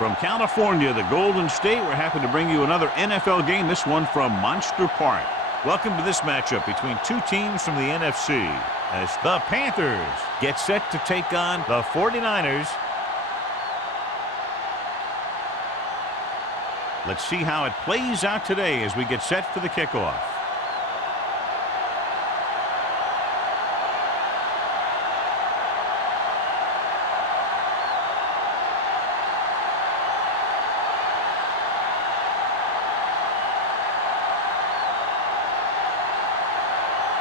From California, the Golden State, we're happy to bring you another NFL game, this one from Monster Park. Welcome to this matchup between two teams from the NFC as the Panthers get set to take on the 49ers. Let's see how it plays out today as we get set for the kickoff.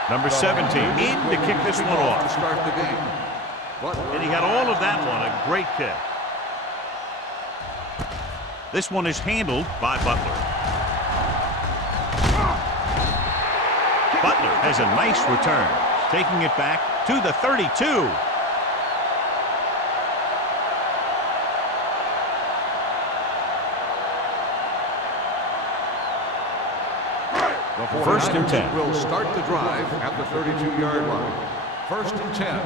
Number 17 in to kick this one off. To start the game. And he got all of that one. A great kick. This one is handled by Butler. Butler has a nice return, taking it back to the 32. First and 10. Will start the drive at the 32-yard line. First and 10.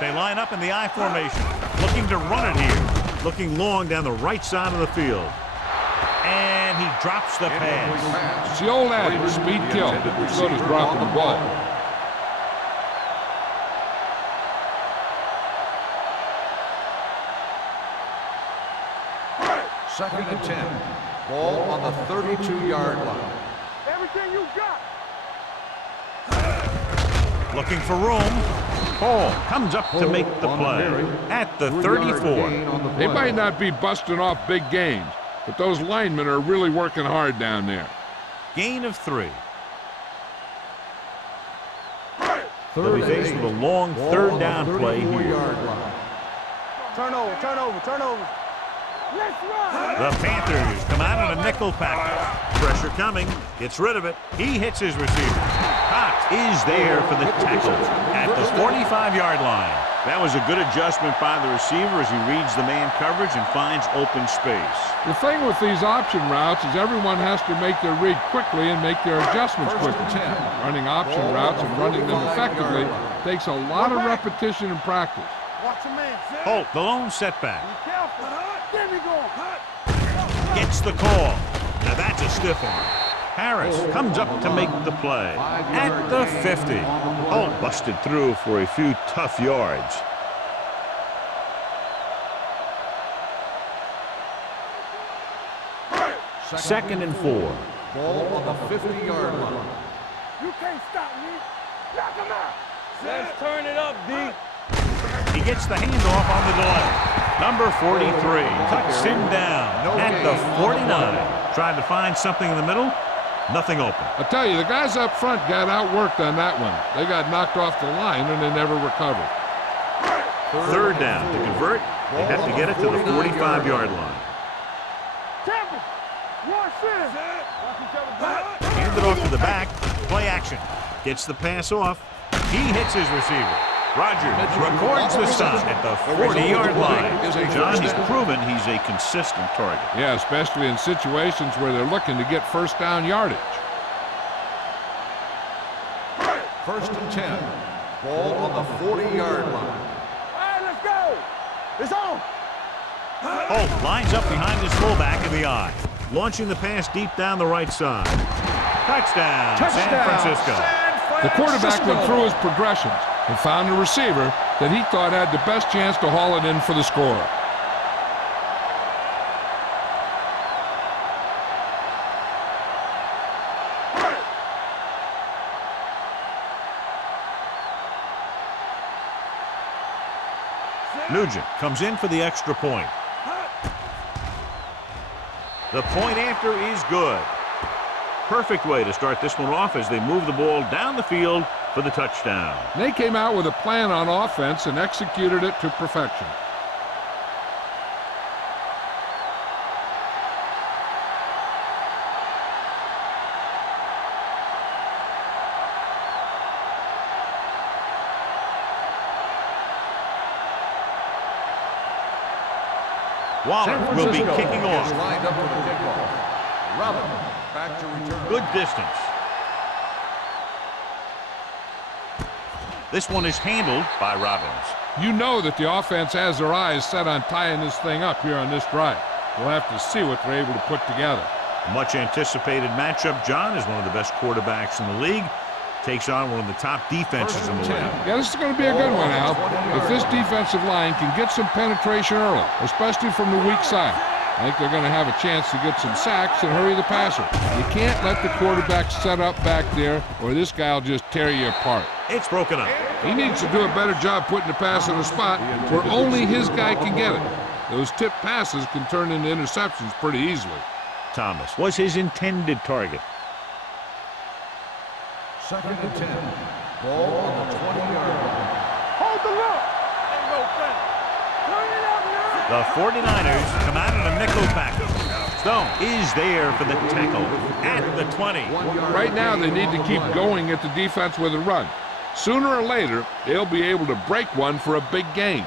They line up in the I formation, looking to run it here. Looking long down the right side of the field. And he drops the pass. It's the old adage, speed kills. So does dropping the ball. Second and 10. Ball on the 32-yard line. Everything you got. Looking for room. Paul comes up to make the play at the 34. They might not be busting off big gains, but those linemen are really working hard down there. Gain of 3. They'll be faced with a long third down play here. Turnover, turnover, turnover. Let's run. The Panthers come out on a nickel package. Pressure coming. Gets rid of it. He hits his receiver. Cox is there for the tackle at the 45-yard line. That was a good adjustment by the receiver as he reads the man coverage and finds open space. The thing with these option routes is everyone has to make their read quickly and make their adjustments quickly. Running option routes and running them effectively takes a lot of repetition and practice. Watch your man. Holt, the lone setback. Be careful. There we go. Gets the call. Now that's a stiff arm. Harris comes up to make the play at the 50. Holt busted through for a few tough yards. Second and 4. Ball on the 50-yard line. You can't stop me. Knock him out. Let's turn it up, D. He gets the handoff on the delay. Number 43 cuts him down at the 49. Tried to find something in the middle. Nothing open. I'll tell you, the guys up front got outworked on that one. They got knocked off the line and they never recovered. Third down. To convert, they have to get it to the 45-yard line. Temple. Watch this. Hand it off to the back. Play action. Gets the pass off. He hits his receiver. Rogers records the stop at the 40-yard line. John, he's proven he's a consistent target. Yeah, especially in situations where they're looking to get first down yardage. First and 10. Ball on the 40-yard line. All right, let's go. It's on. Holt lines up behind his fullback in the I. Launching the pass deep down the right side. Touchdown, San Francisco. The quarterback went through his progressions and found a receiver that he thought had the best chance to haul it in for the score. Nugent comes in for the extra point. The point after is good. Perfect way to start this one off as they move the ball down the field for the touchdown. They came out with a plan on offense and executed it to perfection. Waller will be kicking off. Lined up for the kickoff. Robin back to return. Good distance. This one is handled by Robbins. You know that the offense has their eyes set on tying this thing up here on this drive. We'll have to see what they're able to put together. Much anticipated matchup. John is one of the best quarterbacks in the league. Takes on one of the top defenses in the league. Yeah, this is going to be a good one, Al. If this defensive line can get some penetration early, especially from the weak side, I think they're going to have a chance to get some sacks and hurry the passer. You can't let the quarterback set up back there, or this guy will just tear you apart. It's broken up. He needs to do a better job putting the pass in a spot where only his guy can get it. Those tip passes can turn into interceptions pretty easily. Thomas was his intended target. 2nd and 10. Ball on the 20-yard line. Hold the look. Ain't no thing. Turn it up now. The 49ers come out in a nickel package. Stone is there for the tackle at the 20. Right now, they need to keep going at the defense with a run. Sooner or later, they'll be able to break one for a big gain.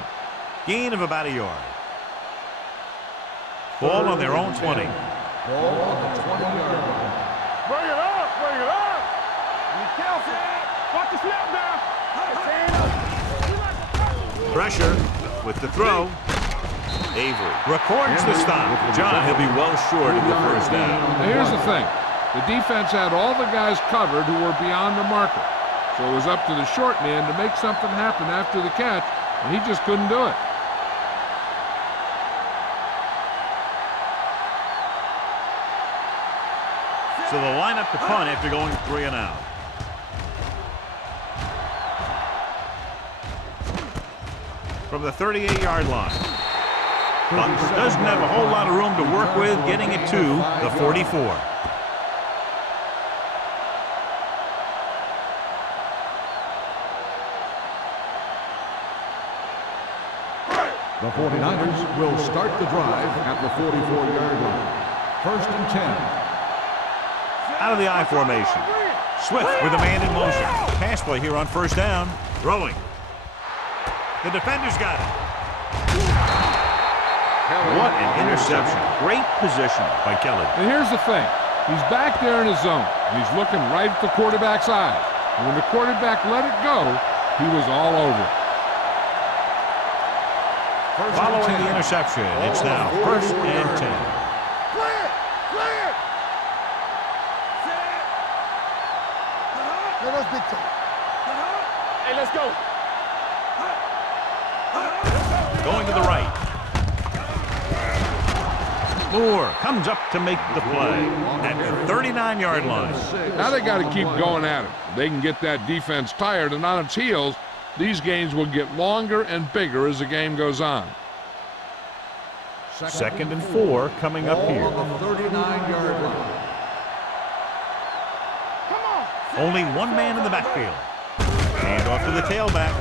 Gain of about a yard. Ball on their own 20. Ball on the 20-yard line. Bring it up. Bring it up. Be careful. Watch the snap now. Pressure with the throw. Avery records the stop. John, he'll be well short of the first down. Now, here's the thing. The defense had all the guys covered who were beyond the marker. So it was up to the short man to make something happen after the catch, and he just couldn't do it. So they'll line up to punt after going 3 and out. From the 38-yard line. Butler doesn't have a whole lot of room to work with, getting it to the 44. The 49ers will start the drive at the 44-yard line. 1st and 10. Out of the I formation. Swift with a man in motion. Pass play here on first down. Throwing. The defender's got it. What an interception. Great position by Kelly. And here's the thing. He's back there in his zone. And he's looking right at the quarterback's eyes. And when the quarterback let it go, he was all over it. Following the interception, it's now 1st and 10. Clear. Clear. Let us big time. Hey, let's go. Going to the right. Moore comes up to make the play at the 39-yard line. Now they got to keep going at it. They can get that defense tired and on its heels. These games will get longer and bigger as the game goes on. 2nd and 4 coming up here. On the 39-yard line. Only one man in the backfield. And off to the tailback.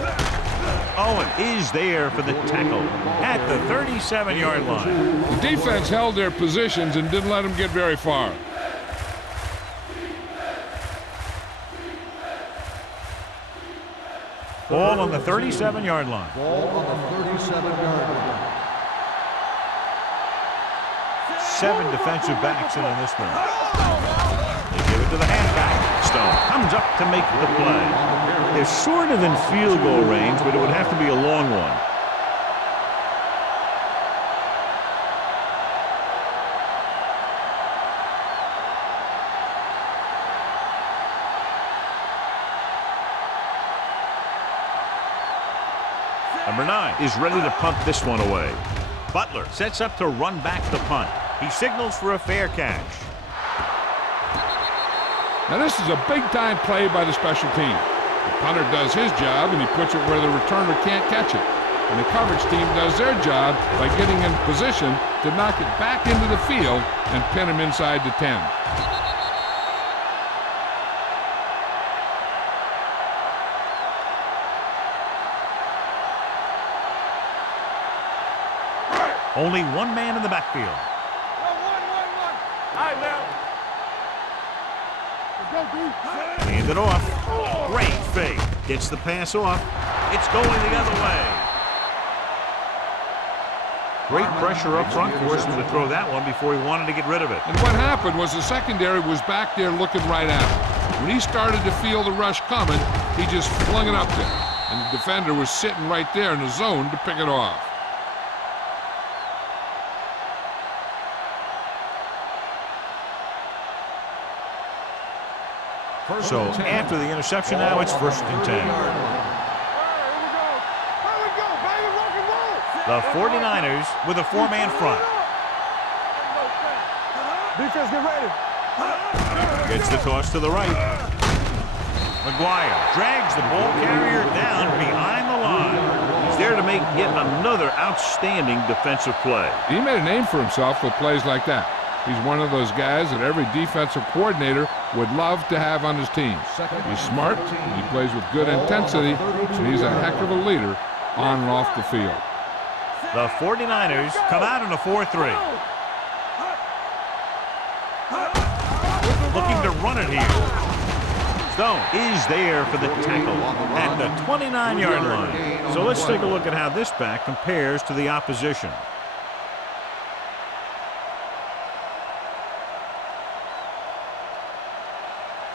Owen is there for the tackle at the 37-yard line. The defense held their positions and didn't let them get very far. Ball on the 37-yard line. Ball on the 37-yard line. 7 defensive backs in on this one. They give it to the halfback. Stone comes up to make the play. They're sort of in field goal range, but it would have to be a long one. Number 9 is ready to punt this one away. Butler sets up to run back the punt. He signals for a fair catch. Now this is a big-time play by the special team. The punter does his job, and he puts it where the returner can't catch it. And the coverage team does their job by getting in position to knock it back into the field and pin him inside the 10. Only one man in the backfield. One. All right, now. Let's go, dude. Hand it off. Great fake. Gets the pass off. It's going the other way. Great pressure up front, forced him to throw that one before he wanted to get rid of it. And what happened was the secondary was back there looking right at him. When he started to feel the rush coming, he just flung it up there. and the defender was sitting right there in the zone to pick it off. So after the interception, now it's 1st and 10. The 49ers with a 4-man front. Defense, get ready. Gets the toss to the right. McGuire drags the ball carrier down behind the line. He's there to make yet another outstanding defensive play. He made a name for himself with plays like that. He's one of those guys that every defensive coordinator would love to have on his team. He's smart, he plays with good intensity, and he's a heck of a leader on and off the field. The 49ers come out in a 4-3. Looking to run it here. Stone is there for the tackle at the 29-yard line. So let's take a look at how this back compares to the opposition.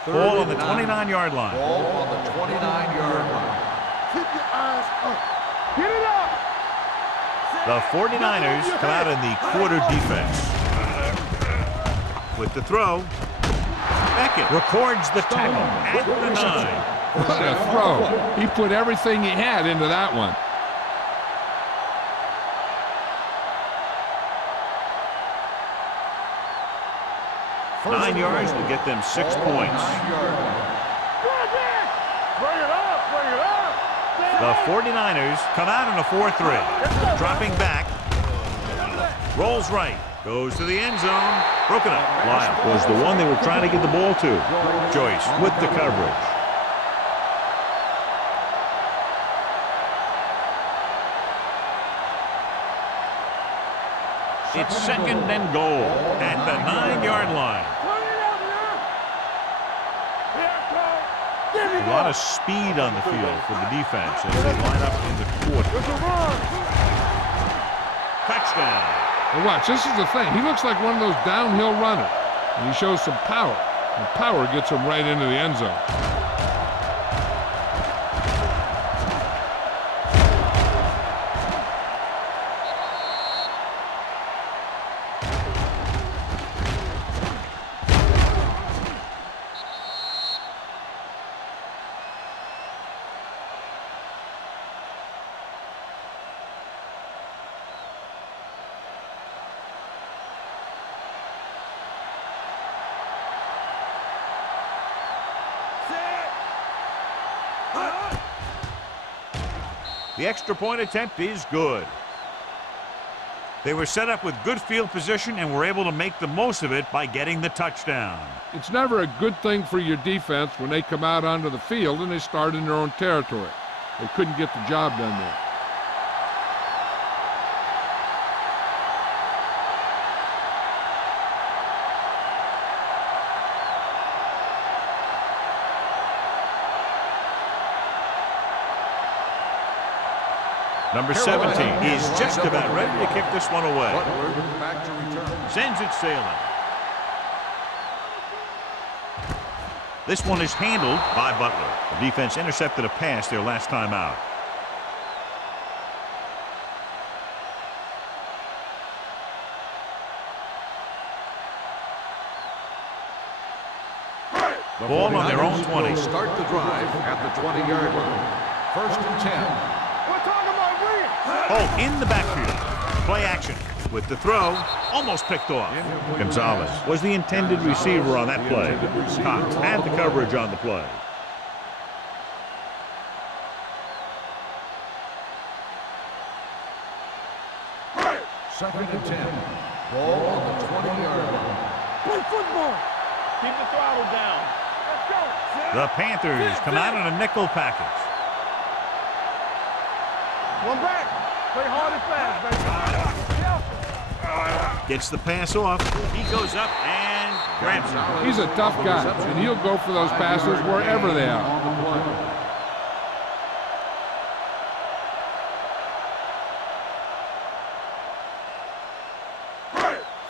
Ball on the 29-yard line. Ball on the 29-yard line. Keep your eyes up. Get it up. The 49ers come out in the quarter defense. With the throw, Beckett records the tackle at the 9. What a throw. He put everything he had into that one. First 9 yards will get them 6 points. Bring it up. Bring it up. The 49ers come out in a 4-3. Dropping back. Rolls right. Goes to the end zone. Broken up. Lyle was the one they were trying to get the ball to. Joyce with the coverage. It's 2nd and goal at the 9-yard line. A lot of speed on the field for the defense as they line up in the quarter. Touchdown. Well, watch, this is the thing. He looks like one of those downhill runners, and he shows some power. And power gets him right into the end zone. The extra point attempt is good. They were set up with good field position and were able to make the most of it by getting the touchdown. It's never a good thing for your defense when they come out onto the field and they start in their own territory. They couldn't get the job done there. Number 17 is just about ready to kick this one away. Back to return. Sends it sailing. This one is handled by Butler. The defense intercepted a pass their last time out. The ball on their own 20. Start the drive at the 20-yard line. 1st and 10. Holt in the backfield. Play action with the throw. Almost picked off. Gonzalez was the intended receiver on that play. Cox had the coverage on the play. Second and 10. Ball on the 20-yard line. Play football. Keep the throttle down. Let's go. The Panthers come out in a nickel package. One back. Play hard and fast, baby. Gets the pass off. He goes up and grabs it. He's a tough guy, and he'll go for those passes wherever they are.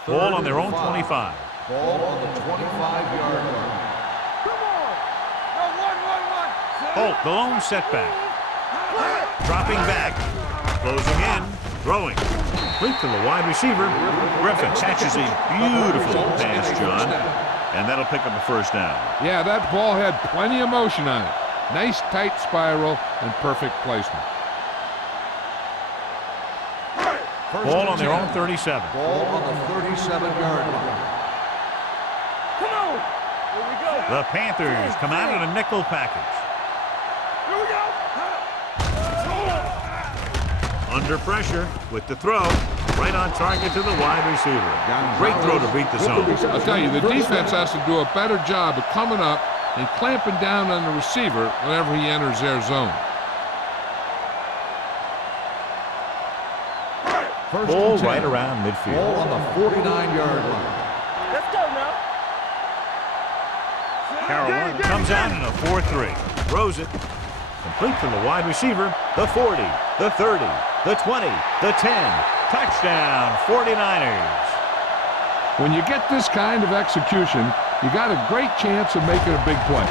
Ball on their own 25. Ball on the 25-yard line. Come on. No, one. Holt, the lone setback. dropping back, closing in, throwing. Complete to the wide receiver. Griffin catches a beautiful pass, John, and that'll pick up a first down. Yeah, that ball had plenty of motion on it. Nice tight spiral and perfect placement. Ball on their own 37. Ball on the 37-yard line. Come on. Here we go. The Panthers come out in a nickel package. Here we go. Under pressure with the throw. Right on target to the wide receiver. Great throw to beat the zone. I'll tell you, the defense has to do a better job of coming up and clamping down on the receiver whenever he enters their zone. Ball right around midfield. Ball on the 49-yard line. Let's go now. Carolina comes out in a 4-3. Throws it. Complete to the wide receiver. The 40, the 30, the 20, the 10. Touchdown, 49ers. When you get this kind of execution, you got a great chance of making a big play.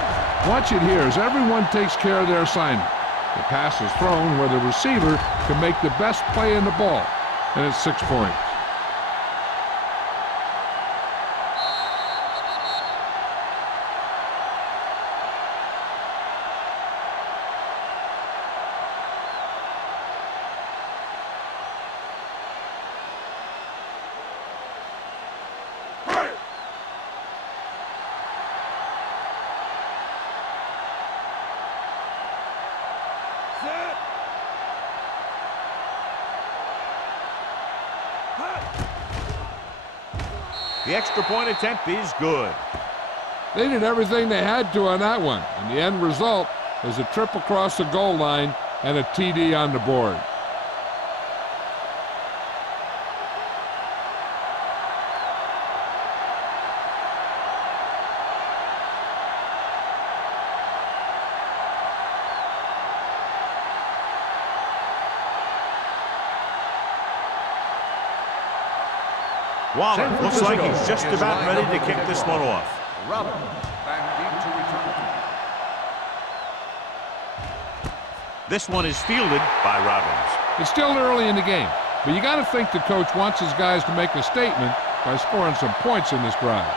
Watch it here as everyone takes care of their assignment. The pass is thrown where the receiver can make the best play in the ball, and it's 6 points. The extra point attempt is good. They did everything they had to on that one, and the end result was a trip across the goal line and a TD on the board. Waller looks like he's just about ready to kick this one off. Robin back deep to return. This one is fielded by Robbins. It's still early in the game, but you got to think the coach wants his guys to make a statement by scoring some points in this drive.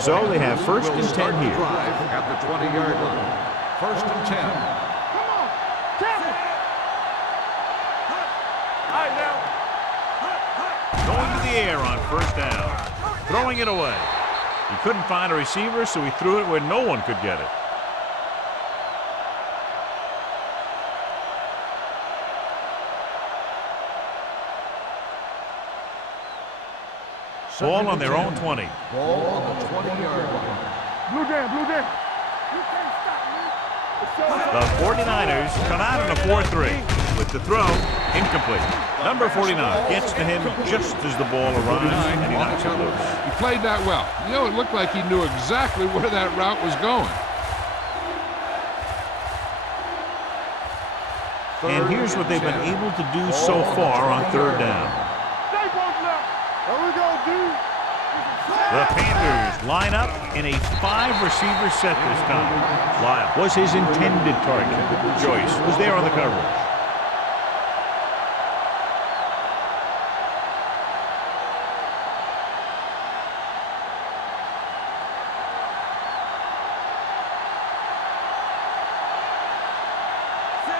So they have first and 10 here. Drive at the 20-yard line. First and 10. Come on. Tackle. All right, now. Going to the air on first down. Throwing it away. He couldn't find a receiver, so he threw it where no one could get it. Ball on their own 20. Ball on the 20-yard line. Blue down, blue down. You can't stop me. The 49ers come out in a 4-3. With the throw, incomplete. Number 49 gets to him just as the ball arrives, and he knocks it loose. He played that well. You know, it looked like he knew exactly where that route was going. And here's what they've been able to do so far on third down. Stay both left. There we go, dude. The Panthers line up in a 5-receiver set this time. Lyle was his intended target. Joyce was there on the coverage.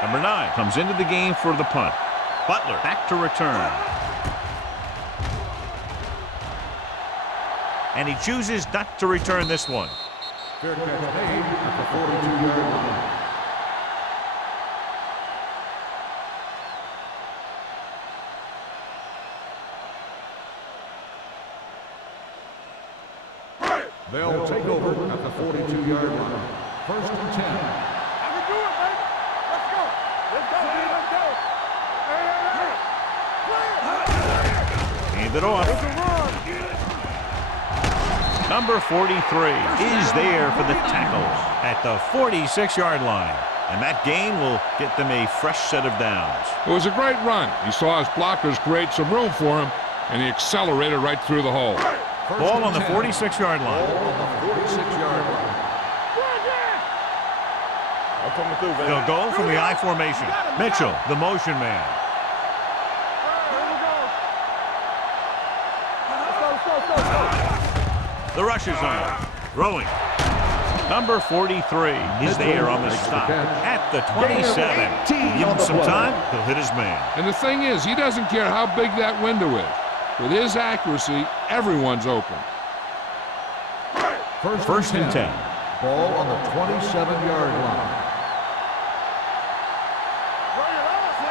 Number 9 comes into the game for the punt. Butler back to return. And he chooses not to return this one. Fair catch made at the 42-yard line. They'll take over at the 42-yard line. First and 10. I can do it, baby. Let's go. Let's go, dude. Let's go. Hey. Hand it off. It's a run. Number 43 is there for the tackle at the 46-yard line. And that gain will get them a fresh set of downs. It was a great run. He saw his blockers create some room for him, and he accelerated right through the hole. Ball on the 46-yard line. Ball on the 46-yard line. coming through, baby. They'll go from the I formation. Mitchell, the motion man. The rush is on. Throwing. Number 43 is there on the stop at the 27. Give him some time, he'll hit his man. And the thing is, he doesn't care how big that window is. With his accuracy, everyone's open. First and 10. Ball on the 27-yard line.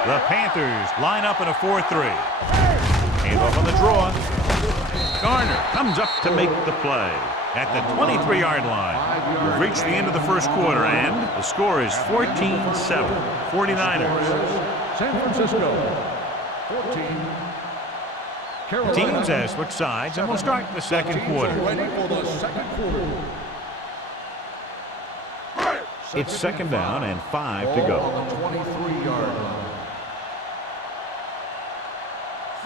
The Panthers line up in a 4-3. Handoff on the draw. Garner comes up to make the play at the 23-yard line. We've reached the end of the first quarter, and the score is 14-7. 49ers. San Francisco, 14. Carolina. Teams have switched sides, and we'll start the second quarter. Ready for the second quarter. It's second down and 5 to Ball go. on the 23-yard line.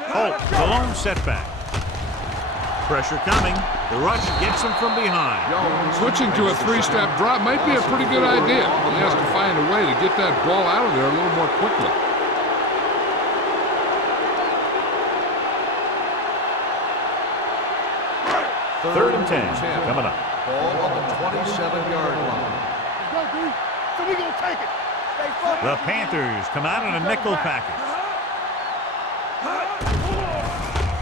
Holt, the lone setback. Pressure coming. The rush gets him from behind. Switching to a three-step drop might be a pretty good idea. He has to find a way to get that ball out of there a little more quickly. Third and 10 coming up. Ball on the 27-yard line. So we gonna take it. The Panthers come out in a nickel package.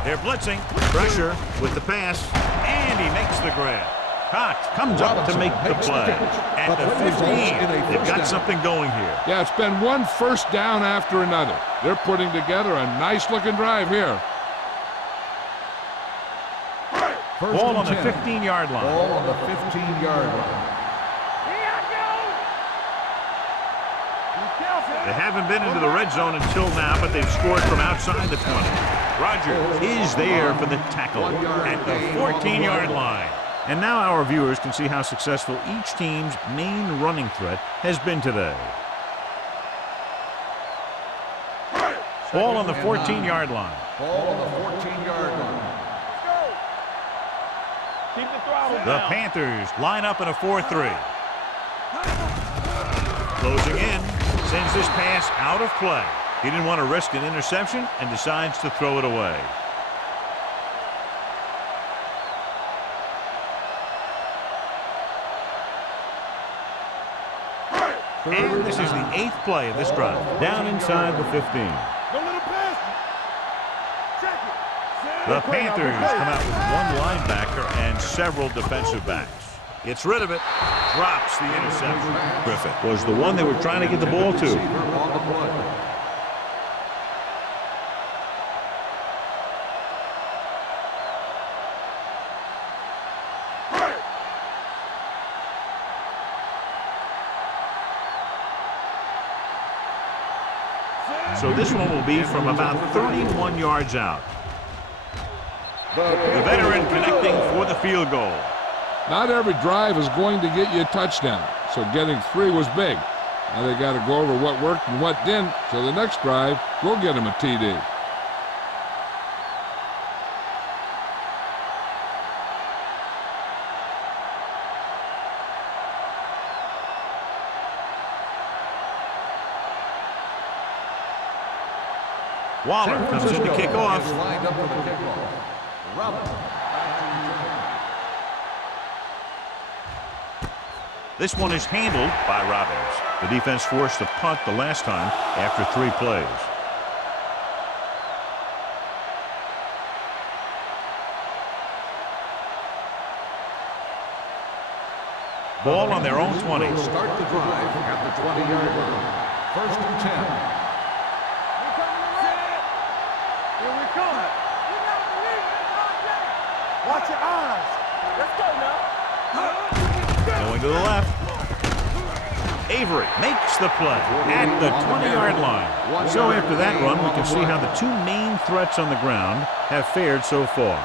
They're blitzing. Pressure with the pass, and he makes the grab. Cox comes up to make the play. At the 15, they've got something going here. Yeah, it's been one first down after another. They're putting together a nice-looking drive here. Ball on the 15-yard line. Ball on the 15-yard line. They haven't been into the red zone until now, but they've scored from outside the 20. Rogers is there for the tackle at the 14-yard line. And now our viewers can see how successful each team's main running threat has been today. Ball on the 14-yard line. Ball on the 14-yard line. Keep the throttle The down. Panthers line up in a 4-3. Closing in, sends this pass out of play. He didn't want to risk an interception and decides to throw it away. And this is the 8th play of this drive. Down inside the 15. Don't let him pass. Check it. The Panthers come out with one linebacker and several defensive backs. Gets rid of it. Drops the interception. Griffith was the one they were trying to get the ball to. Receiver on the play. So this one will be from about 31 yards out. The veteran connecting for the field goal. Not every drive is going to get you a touchdown, so getting 3 was big. Now they got to go over what worked and what didn't, so the next drive, we'll get him a TD. Waller comes in to kick off. Is lined up for the kickoff. Robert. This one is handled by Robbins. The defense forced to punt the last time after 3 plays. Ball on their own 20. Will start the drive at the 20-yard line. First and 10. Here we come. Watch your eyes. Let's go now. Going to the left. Avery makes the play at the 20-yard line. So after that run, we can see how the 2 main threats on the ground have fared so far.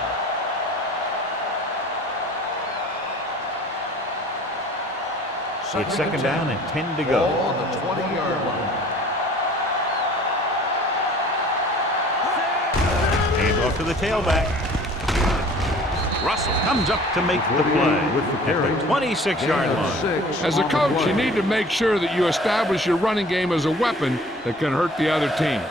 It's second down and 10 to go. Ball on the 20-yard line. Hand off to the tailback. Russell comes up to make the play with the carry. at the 26-yard line. As a coach, you need to make sure that you establish your running game as a weapon that can hurt the other team.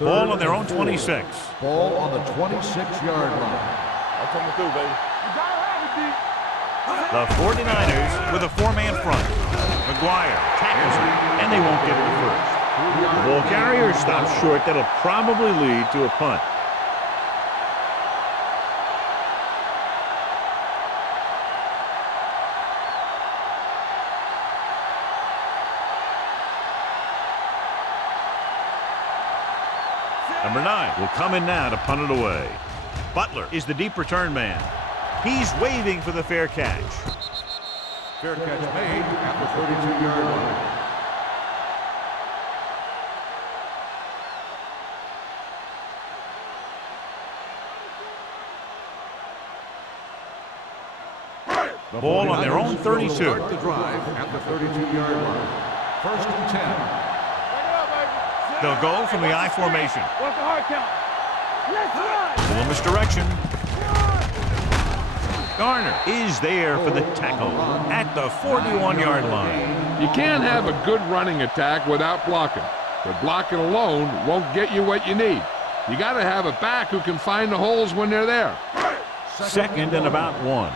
Ball on their own 26. Ball on the 26-yard line. I'm coming through, baby. You gotta have it, D. The 49ers with a four-man front. McGuire tackles him, and they won't get the first. The ball carrier stops short. That'll probably lead to a punt. Number 9 will come in now to punt it away. Butler is the deep return man. He's waving for the fair catch. Fair catch made at the 32-yard line. The Ball on their own 32. will start the drive at the 32-yard line. First and 10. They'll go from the I formation. What's the hard count? Let's run! A little misdirection. Garner is there for the tackle at the 41-yard line. You can't have a good running attack without blocking, but blocking alone won't get you what you need. You got to have a back who can find the holes when they're there. Second and about 1. Ball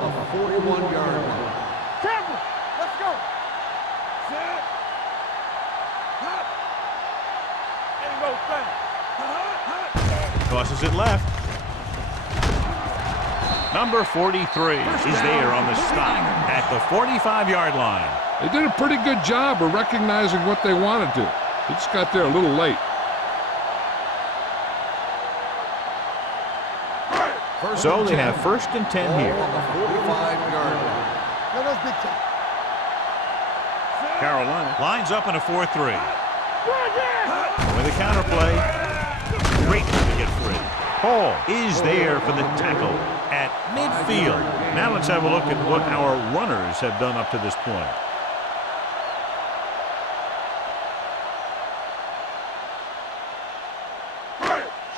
on the 41-yard line. Campbell, let's go. Set. Hop. And go fast. Tosses it left. Number 43 is there on the stop at the 45-yard line. They did a pretty good job of recognizing what they wanted to. They just got there a little late. So they have first and 10 here. On the 45-yard line. Let us big time. Carolina lines up in a 4-3. With a counterplay. Great to get free. Paul is there for the tackle at midfield. Now let's have a look at what our runners have done up to this point.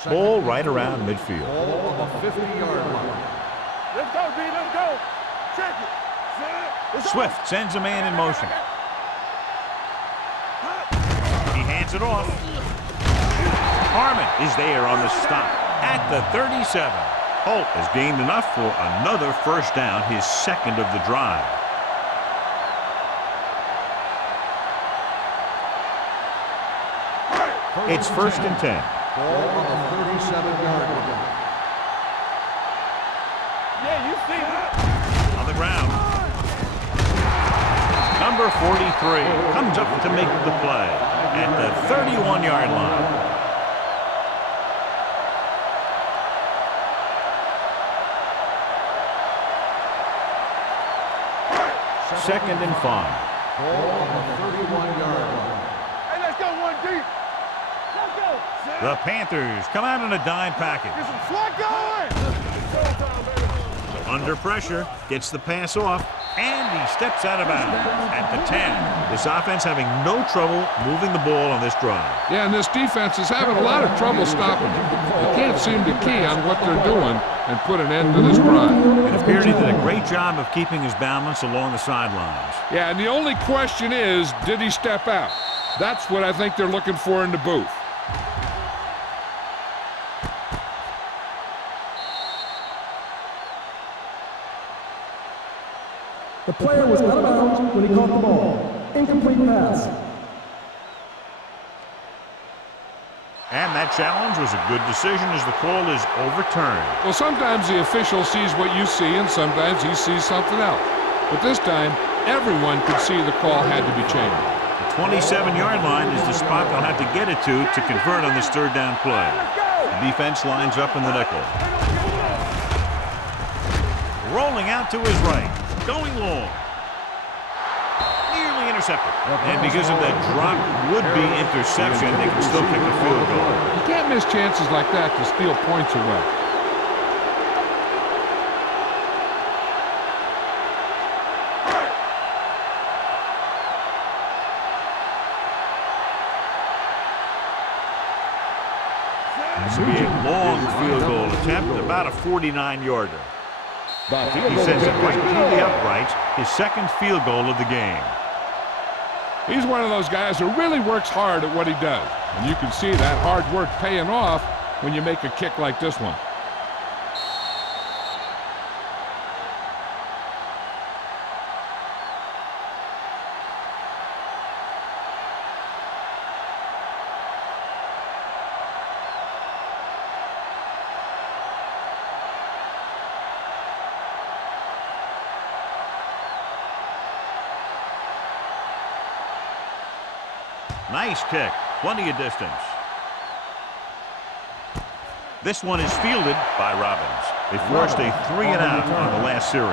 Ball right around midfield. Ball on the 50-yard line. Let's go, B. Let's go. Check it. Set. Swift sends a man in motion. He hands it off. Harmon is there on the stop at the 37. Holt has gained enough for another first down, his second of the drive. It's first and 10. Ball on the 37-yard line. Yeah, you see it. On the ground. Number 43 comes up to make the play at the 31-yard line. Second and 5. Ball on the 31-yard line. Hey, let's go one deep. Let's go. Set. The Panthers come out in a dime package. Get some flood going. Under pressure, gets the pass off, and he steps out of bounds at the 10. This offense having no trouble moving the ball on this drive. Yeah, and this defense is having a lot of trouble stopping them. They can't seem to key on what they're doing and put an end to this drive. It appeared he did a great job of keeping his balance along the sidelines. Yeah, and the only question is, did he step out? That's what I think they're looking for in the booth. The player was out of bounds when he caught the ball. Incomplete pass. And that challenge was a good decision as the call is overturned. Well, sometimes the official sees what you see, and sometimes he sees something else. But this time, everyone could see the call had to be changed. The 27-yard line is the spot they'll have to get it to convert on this third down play. The defense lines up in the nickel. Rolling out to his right. Going long. Nearly intercepted. And because of that drop would-be interception, they can still kick a field goal. You can't miss chances like that to steal points away. This will be a long field goal attempt, about a 49-yarder. He sends it right through the uprights, his second field goal of the game. He's one of those guys who really works hard at what he does. And you can see that hard work paying off when you make a kick like this one. Nice kick. Plenty of distance. This one is fielded by Robbins. They forced a 3-and-out on the last series.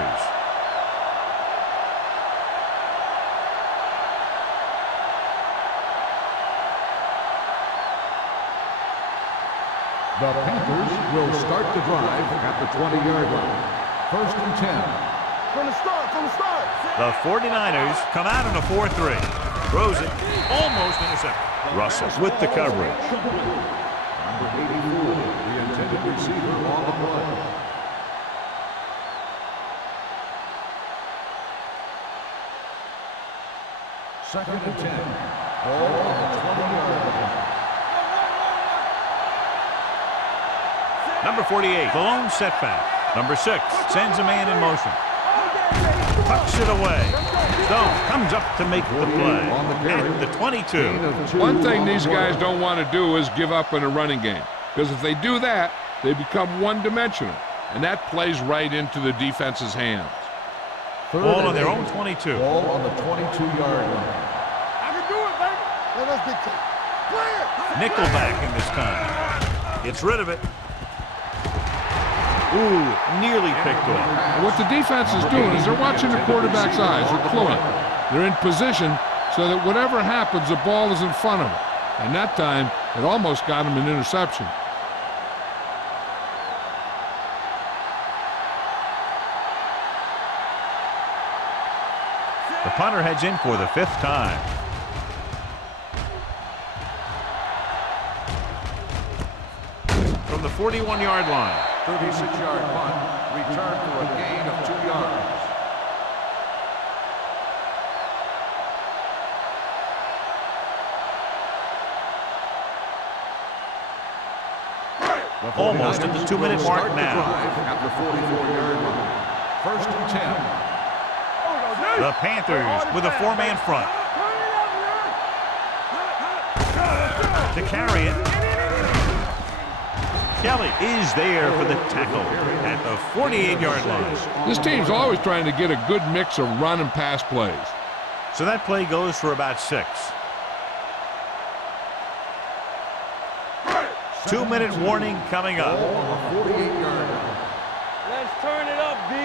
The Panthers will start the drive at the 20-yard line. 1st and 10. From the start. The 49ers come out in a 4-3. Throws it, almost intercepted. Russell with the coverage. Number 84, the intended receiver on the play. Second and 10. Ball on the 20-yard line. Number 48, the lone setback. Number 6 sends a man in motion. Tucks it away. Stone comes up to make the play at the 22. One thing these guys don't want to do is give up in a running game. Because if they do that, they become one-dimensional. And that plays right into the defense's hands. Ball on their own 22. Ball on the 22-yard line. I can do it, baby. Let's get to it. Clear. Nickelback in this time. Gets rid of it. Ooh, nearly picked off. And what the defense is doing is they're watching the quarterback's eyes. They're cluing. They're in position so that whatever happens, the ball is in front of them. And that time, it almost got him an interception. The punter heads in for the 5th time. From the 41-yard line. 36-yard punt, return for a gain of 2 yards. Almost at the 2-minute mark now. At the 44-yard line. 1st and 10. The Panthers with a 4-man front. To carry it. Kelly is there for the tackle at the 48-yard line. This team's always trying to get a good mix of run and pass plays. So that play goes for about 6. 2-minute warning coming up. Let's turn it up, D.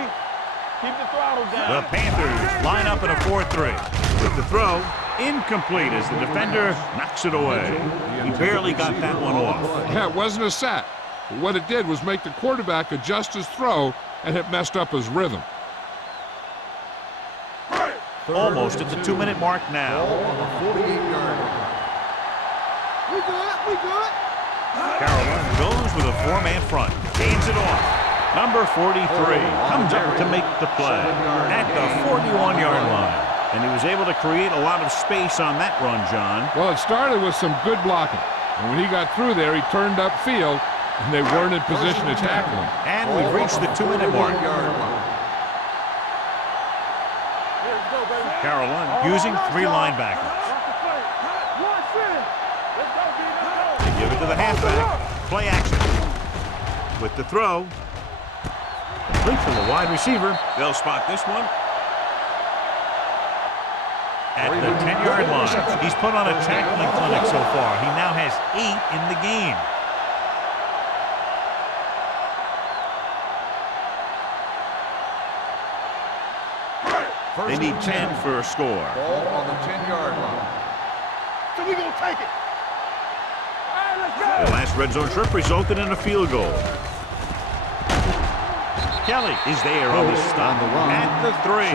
Keep the throttle down. The Panthers line up in a 4-3. With the throw, incomplete as the defender knocks it away. He barely got that one off. Yeah, it wasn't a sack. But what it did was make the quarterback adjust his throw, and it messed up his rhythm. Almost at the 2-minute mark now. We good. Carolina goes with a 4-man front. Hands it off. Number 43 comes up to make the play at the 41-yard line. And he was able to create a lot of space on that run, John. Well, it started with some good blocking. And when he got through there, he turned upfield, and they weren't in position to tackle him. And we've reached the 2-minute mark. Carolina using 3 linebackers. They give it to the halfback. Play action. With the throw. Complete to the wide receiver. They'll spot this one. At the 10-yard line. He's put on a tackling clinic so far. He now has 8 in the game. They need 10 for a score. Ball on the 10-yard line. So we gonna take it. All right, let's go. The last red zone trip resulted in a field goal. Kelly is there on the stop at the 3.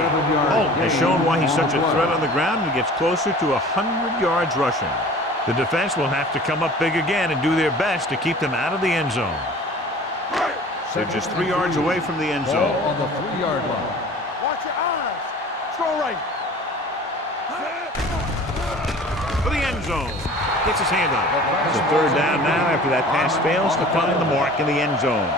Holt has shown why he's such a threat on the ground and gets closer to 100 yards rushing. The defense will have to come up big again and do their best to keep them out of the end zone. They're just 3 yards away from the end zone. Ball on the 3-yard line. Watch your eyes. Strong right. For the end zone. Gets his hand on it. It's a 3rd down now after that pass fails to find the mark in the end zone.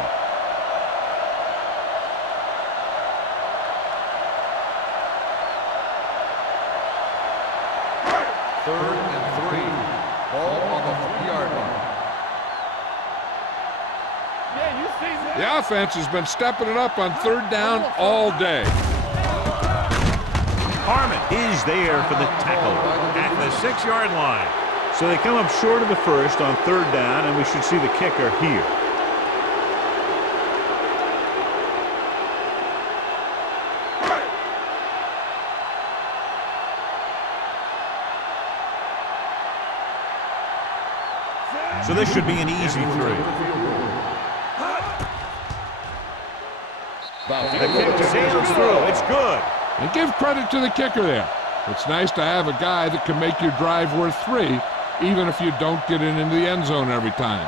Third and 3. Ball on the 3-yard line. Yeah, you see that. The offense has been stepping it up on 3rd down all day. Harmon is there for the tackle at the 6-yard line. So they come up short of the first on 3rd down, and we should see the kicker here. So this should be an easy 3. The kick sails through. It's good. And give credit to the kicker there. It's nice to have a guy that can make your drive worth 3, even if you don't get it into the end zone every time.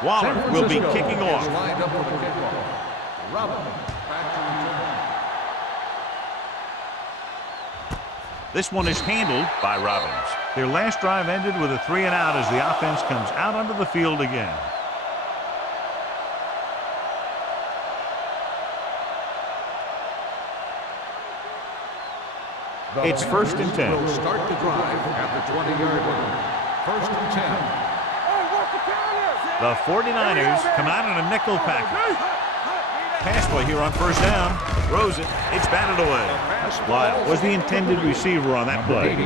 Waller will be kicking off. Lined up for the kickoff. Robin back to return. This one is handled by Robbins. Their last drive ended with a 3 and out as the offense comes out onto the field again. It's 1st and 10. Will start the drive at the 20-yard line. 1st and 10. Hey, what's the counter? The 49ers come out in a nickel package. Pass play here on 1st down. Throws it. It's batted away. Lyle was the intended receiver on that play.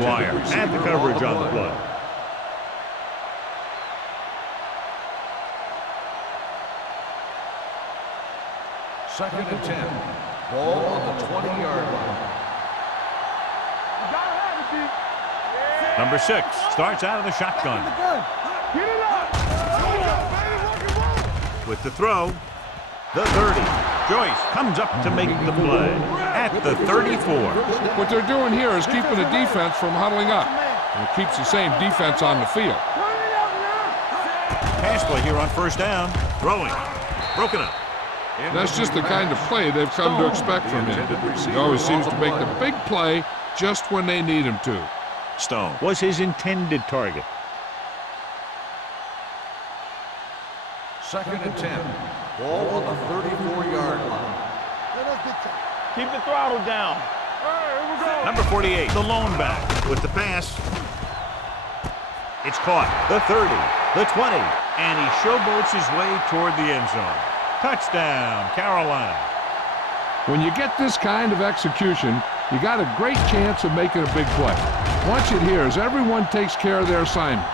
Dwyer had the coverage on the play. Second and 10. Ball on the 20-yard line. You gotta have it, D. Yeah. Number 6 starts out of the shotgun. Get it up. With the throw, the 30. Joyce comes up to make the play at the 34. What they're doing here is keeping the defense from huddling up. And it keeps the same defense on the field. Pass play here on 1st down. Throwing. Broken up. That's just the kind of play they've come to expect from him. He always seems to make the big play just when they need him to. Stone was his intended target. Second and 10. Ball on the 34-yard line. Keep the throttle down. Here we go. Number 48, the lone back with the pass. It's caught. The 30, the 20, and he showboats his way toward the end zone. Touchdown, Carolina. When you get this kind of execution, you got a great chance of making a big play. Watch it here as everyone takes care of their assignment.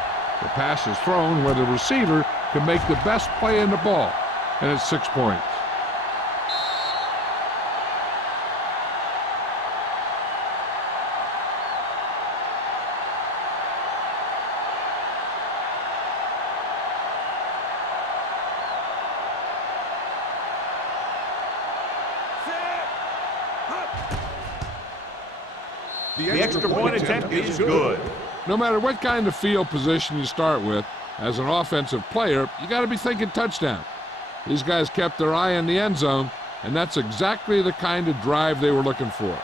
The pass is thrown where the receiver can make the best play in the ball, and it's 6 points. The extra point attempt is good. No matter what kind of field position you start with, as an offensive player, you got to be thinking touchdown. These guys kept their eye on the end zone, and that's exactly the kind of drive they were looking for.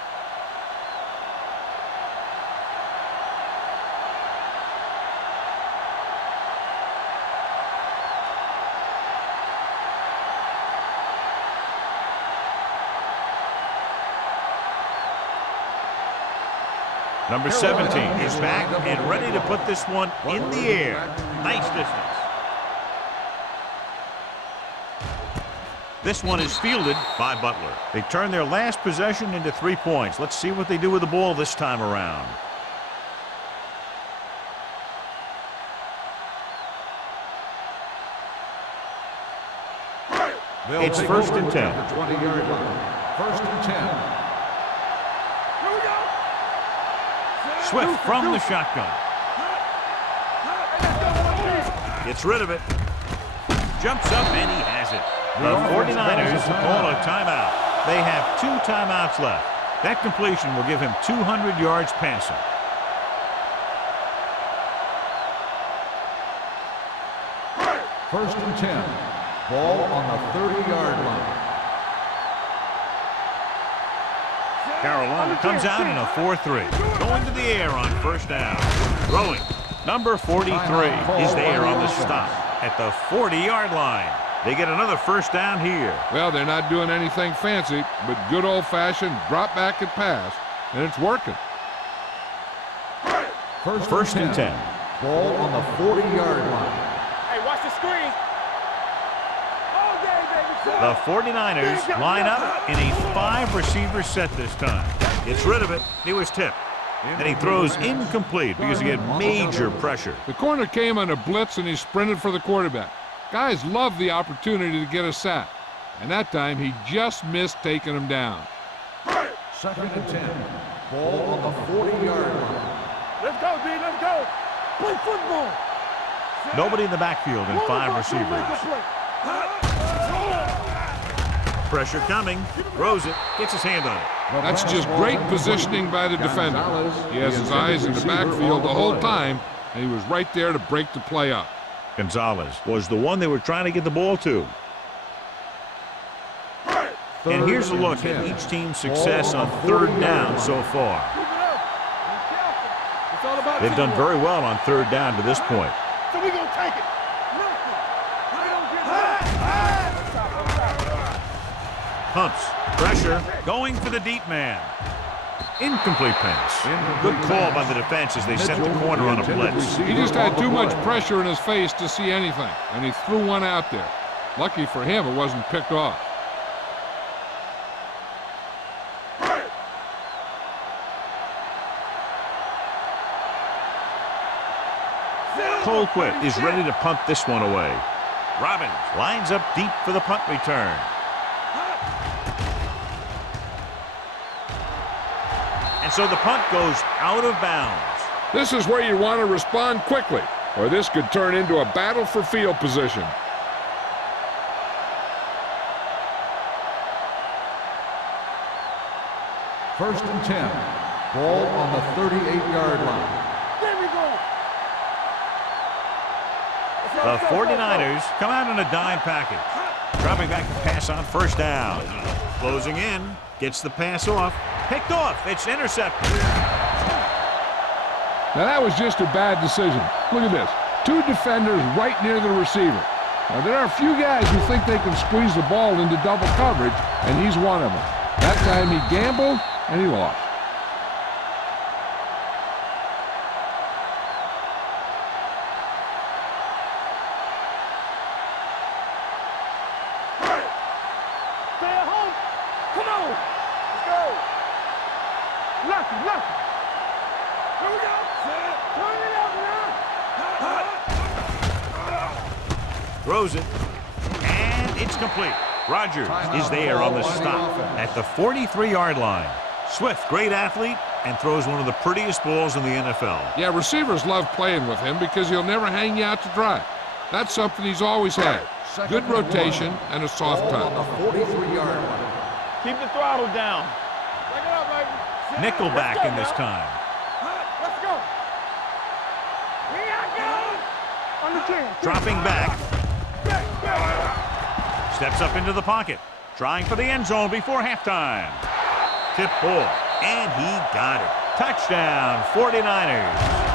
Number 17 is back and ready to put this one in the air. Nice distance. This one is fielded by Butler. They turn their last possession into 3 points. Let's see what they do with the ball this time around. It's 1st and 10. 20-yard line. 1st and 10. Swift from the shotgun. Gets rid of it. Jumps up, and he has it. The 49ers call a timeout. They have 2 timeouts left. That completion will give him 200 yards passing. First and 10. Ball on the 30-yard line. Carolina comes out in a 4-3. Going to the air on first down. Throwing. Number 43 is there on the stop at the 40-yard line. They get another first down here. Well, they're not doing anything fancy, but good old-fashioned drop back and pass, and it's working. First and 10. Ball on the 40-yard line. Hey, watch the screen. All day, baby. The 49ers line up in a 5-receiver set this time. Gets rid of it. He was tipped. And he throws incomplete because he had major pressure. The corner came on a blitz, and he sprinted for the quarterback. Guys love the opportunity to get a sack, and that time he just missed taking him down. Second and 10. Ball on the 40-yard line. Let's go, D. Let's go. Play football. Nobody in the backfield and 5 receivers. Pressure coming. Throws it. Gets his hand on it. That's just great positioning by the defender. He has his eyes in the backfield the whole time, and he was right there to break the play up. Gonzalez was the one they were trying to get the ball to. And here's a look at each team's success on 3rd down so far. They've done very well on 3rd down to this point. So we're going to take it. Pumps. Pressure. Going for the deep man. Incomplete pass. Good call by the defense as they set the corner on a blitz. He just had too much pressure in his face to see anything, and he threw one out there. Lucky for him, it wasn't picked off. Colquitt is ready to punt this one away. Robbins lines up deep for the punt return. And so the punt goes out of bounds. This is where you want to respond quickly, or this could turn into a battle for field position. First and 10. Ball on the 38-yard line. There we go. The 49ers come out in a dime package. Dropping back to pass on first down. Closing in. Gets the pass off. Picked off. It's intercepted. Now that was just a bad decision. Look at this. 2 defenders right near the receiver. Now there are a few guys who think they can squeeze the ball into double coverage, and he's one of them. That time he gambled, and he lost. Stay at home. Come on. Let's go. Lucky. Here we go. Turn it up now. Throws it. And it's complete. Rodgers is there on the stop at the 43-yard line. Swift, great athlete, and throws one of the prettiest balls in the NFL. Yeah, receivers love playing with him because he'll never hang you out to dry. That's something he's always had. Good rotation and a soft touch. On the 43-yard line. Keep the throttle down. Take it up, baby. Nickelback in this time. Let's go. Here I go. On the 10. Dropping back. Steps up into the pocket. Trying for the end zone before halftime. Tip ball. And he got it. Touchdown, 49ers.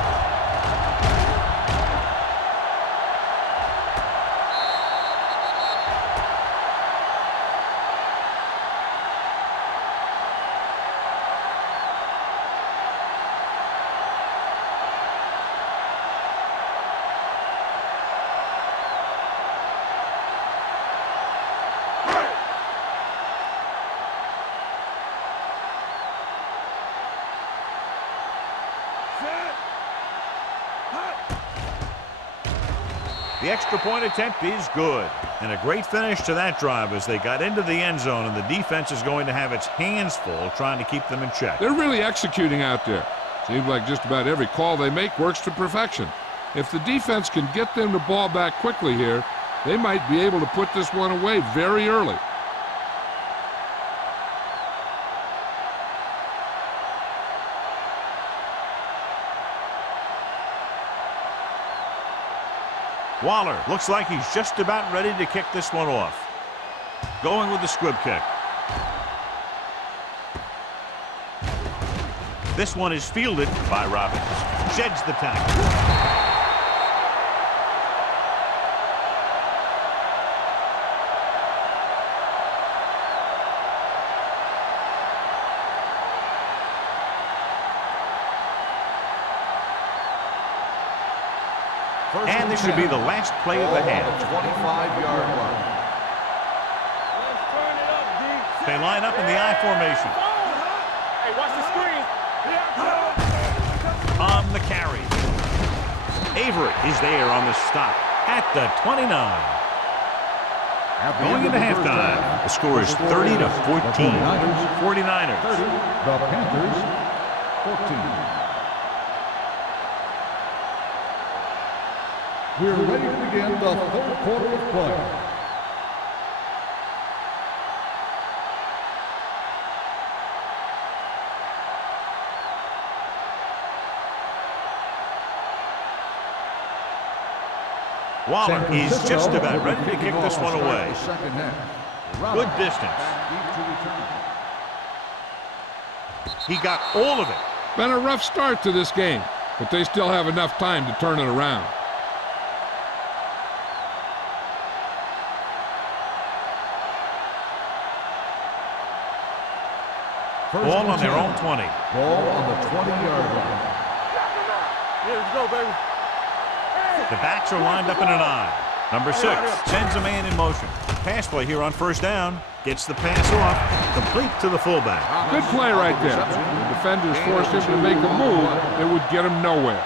The extra point attempt is good. And a great finish to that drive as they got into the end zone, and the defense is going to have its hands full trying to keep them in check. They're really executing out there. Seems like just about every call they make works to perfection. If the defense can get them the ball back quickly here, they might be able to put this one away very early. Waller looks like he's just about ready to kick this one off. Going with the squib kick. This one is fielded by Robbins. Sheds the tackle. And this should be the last play of the half. 25-yard line. Let's turn it up, D. They line up in the I formation. Hey, watch the screen. On the carry. Avery is there on the stop at the 29. Going into halftime, the score is 30 to 14. 49ers. 30, the Panthers 14. We're ready to begin the third quarter of play. Waller is just about ready to kick this one away. Good distance. He got all of it. Been a rough start to this game, but they still have enough time to turn it around. Ball on their own 20. Ball on the 20-yard line. Here we go, baby. The backs are lined up in an I. Number 6 sends a man in motion. Pass play here on first down. Gets the pass off. Complete to the fullback. Good play right there. The defenders forced him to make a move that would get him nowhere.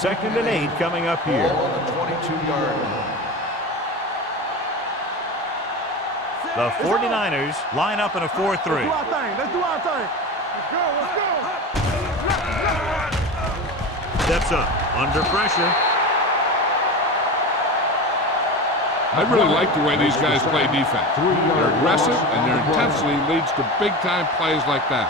Second and 8 coming up here. Ball on the 22-yard line. The 49ers line up in a 4-3. Let's do our thing. Let's do our thing. Let's go. Let's go. Steps up. Under pressure. I really like the way these guys play defense. They're aggressive, and their intensity leads to big-time plays like that.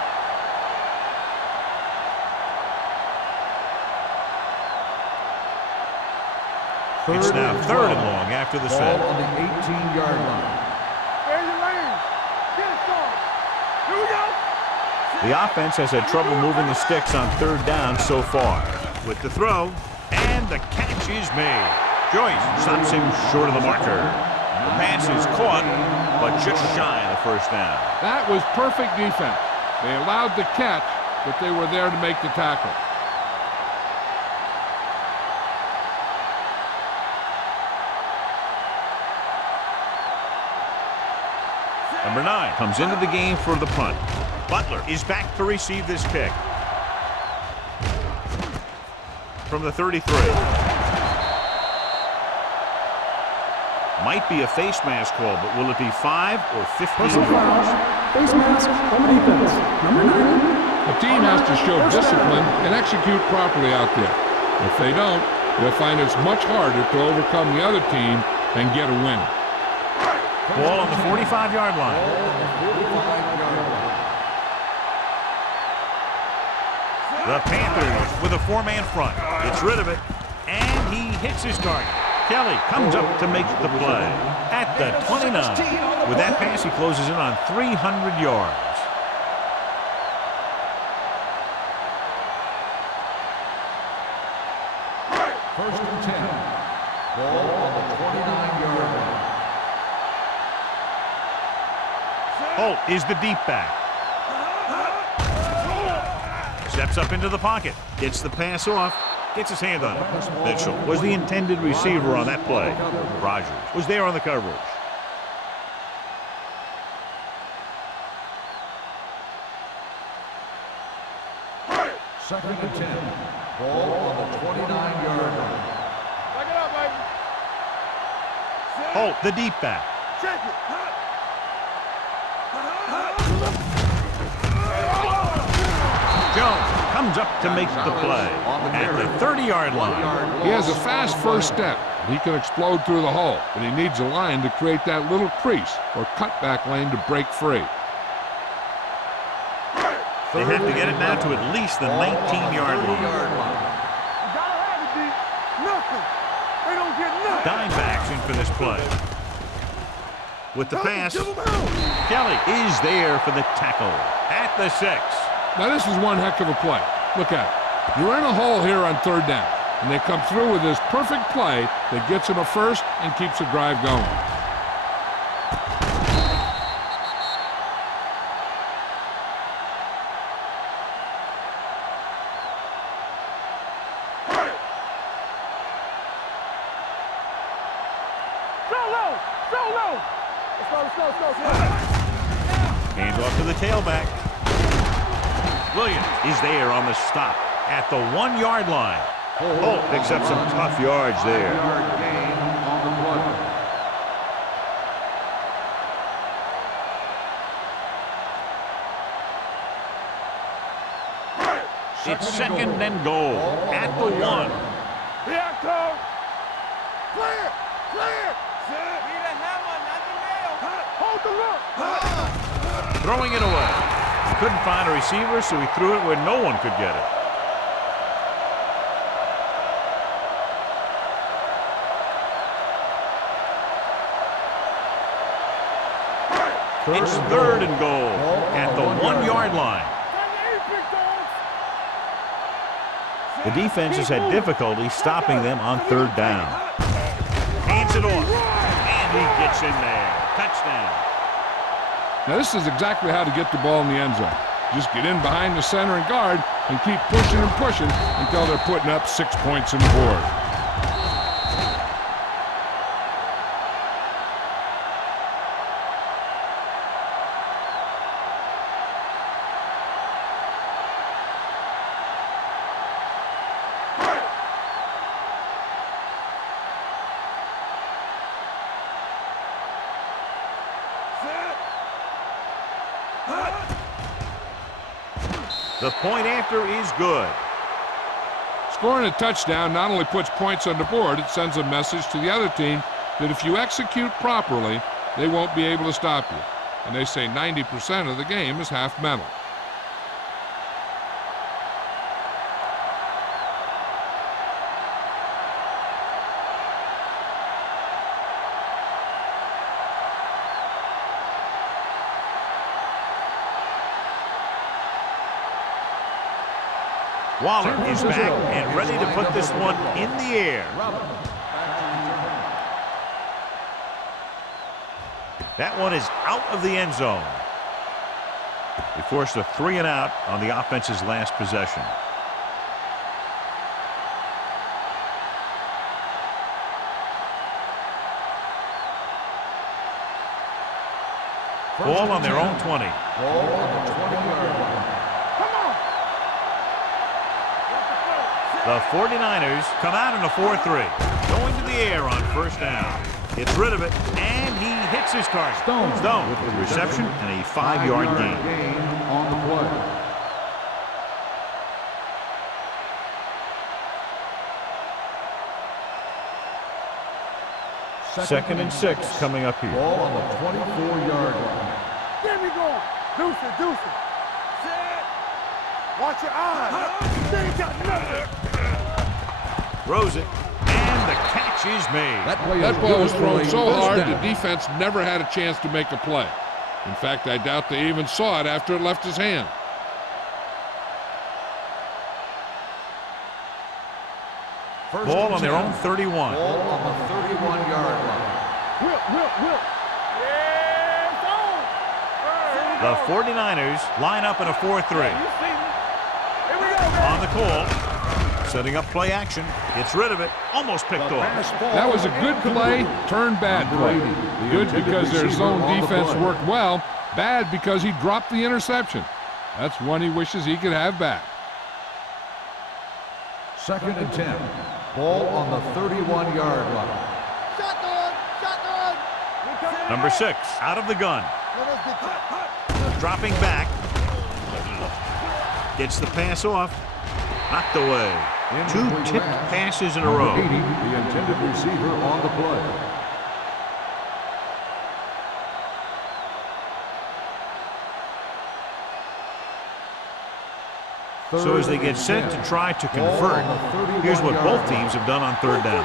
It's now third and long after the set. Ball on the 18-yard line. There's your lane. Get it going. Here we go. The offense has had trouble moving the sticks on third down so far. With the throw, and the catch is made. Joyce stops him short of the marker. The pass is caught, but just shy of the first down. That was perfect defense. They allowed the catch, but they were there to make the tackle. Number 9 comes into the game for the punt. Butler is back to receive this kick. From the 33. Might be a face mask call, but will it be 5 or 15 Personal yards? foul. Face mask on the defense. Number 9. The team has to show discipline and execute properly out there. If they don't, they'll find it's much harder to overcome the other team and get a win. Ball on the 45-yard line. The Panthers with a 4-man front. Gets rid of it, and he hits his target. Kelly comes up to make the play at the 29. With that pass, he closes in on 300 yards. First and 10. Ball on the 29-yard line. Holt is the deep back. Steps up into the pocket. Gets the pass off. Gets his hand on it. Mitchell was the intended receiver on that play. Rogers was there on the coverage. Second and 10. Ball on the 29-yard line. Back it up, baby. Holt, the deep back. Check it. Jones comes up to make the play at the 30-yard line. He has a fast first step. He can explode through the hole, but he needs a line to create that little crease or cutback lane to break free. They have to get it now to at least the 19-yard line. You gotta have it, D. Nothing. They don't get nothing. Dime backs in for this play. With the pass, Kelly is there for the tackle at the 6. Now this is one heck of a play. Look at it. You're in a hole here on third down, and they come through with this perfect play that gets them a first and keeps the drive going. Hands off to the tailback. Williams is there on the stop at the 1-yard line. Holt picks up some tough yards there. It's second and goal at the 1. Here I come. Clear. Clear. Need a hammer, not the nail. Hold the look. Throwing it away. He couldn't find a receiver, so he threw it where no one could get it. It's third and goal at the 1-yard line. The defense has had difficulty stopping them on third down. Hands it off, and he gets in there. Touchdown. Now this is exactly how to get the ball in the end zone. Just get in behind the center and guard and keep pushing and pushing until they're putting up 6 points on the board. The point after is good. Scoring a touchdown not only puts points on the board, it sends a message to the other team that if you execute properly, they won't be able to stop you. And they say 90% of the game is half mental. Waller is back and ready to put this one in the air. That one is out of the end zone. They forced a 3-and-out on the offense's last possession. Ball on their own 20. Ball on the 20-yard line. The 49ers come out in a 4-3. Going to the air on first down. Gets rid of it, and he hits his target. Stone with the reception and a 5-yard gain. On the play. Second and 6 coming up here. Ball on the 24-yard line. There we go. Deuce it. Watch your eyes. They ain't got nothing. Throws it, and the catch is made. That ball was thrown so hard the defense never had a chance to make a play. In fact, I doubt they even saw it after it left his hand. Ball on their own 31. Ball on the 31-yard line. Will. The 49ers line up in a 4-3. Here we go, On the call. Setting up play action. Gets rid of it. Almost picked off. That was a good play, turned bad play. Good because their zone defense worked well. Bad because he dropped the interception. That's one he wishes he could have back. Second and 10. Ball on the 31-yard line. Shotgun. Number 6 out of the gun. Dropping back. Gets the pass off. Knocked away. 2 tipped passes in a row. 80, the intended receiver on the play. So as they get set to try to convert, here's what both teams have done on third down.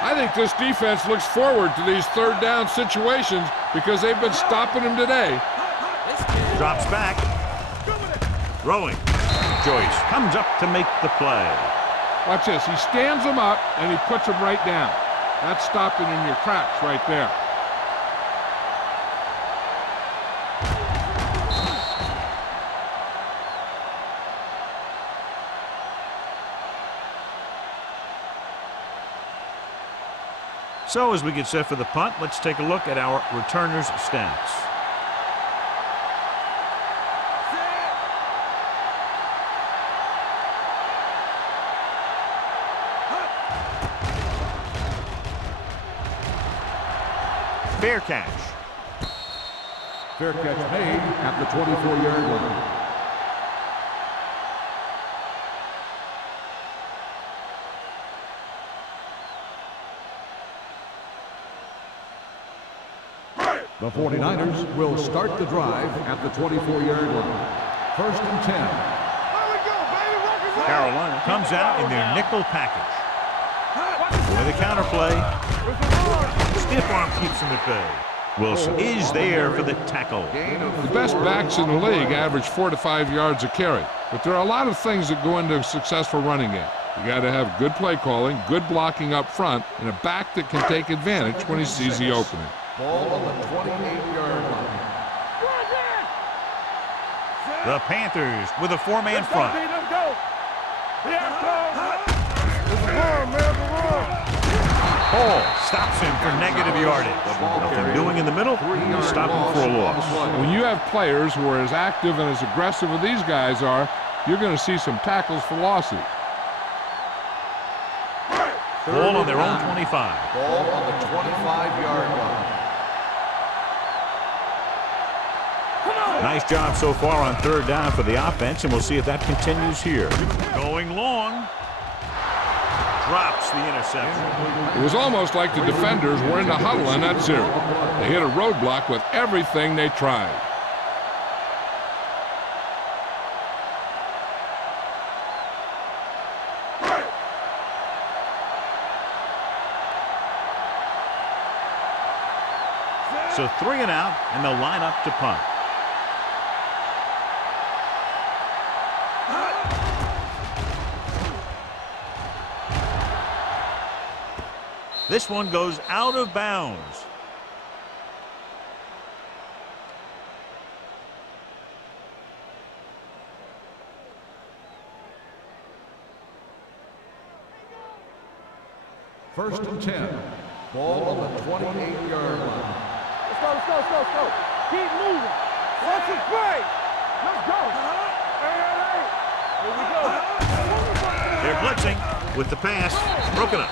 I think this defense looks forward to these third down situations because they've been stopping them today. Drops back. Throwing. Joyce comes up to make the play. Watch this. He stands them up and he puts them right down. That's stopping in your tracks right there. So as we get set for the punt, let's take a look at our returners' stats. Fair catch. Fair catch made at the 24-yard line. The 49ers will start the drive at the 24-yard line. 1st and 10. Carolina comes out in their nickel package. With a counterplay. Stiff arm keeps him at bay. Wilson is there for the tackle. The best backs in the league average 4 to 5 yards a carry. But there are a lot of things that go into a successful running game. You got to have good play calling, good blocking up front, and a back that can take advantage when he sees the opening. Ball on the 28-yard line. The Panthers with a 4-man front. Let's go. Ball stops him for negative yardage. Nothing doing in the middle. Stop him for a loss. When you have players who are as active and as aggressive as these guys are, you're going to see some tackles for losses. Ball on their own 25. Ball on the 25-yard line. Nice job so far on third down for the offense, and we'll see if that continues here. Going long. Drops the interception. It was almost like the defenders were in the huddle in that series. They hit a roadblock with everything they tried. So 3 and out, and they'll line up to punt. This one goes out of bounds. First and 10. Ball on the 28-yard line. Let's go. Keep moving. Watch it play. Let's go. Here we go. They're blitzing with the pass. Broken up.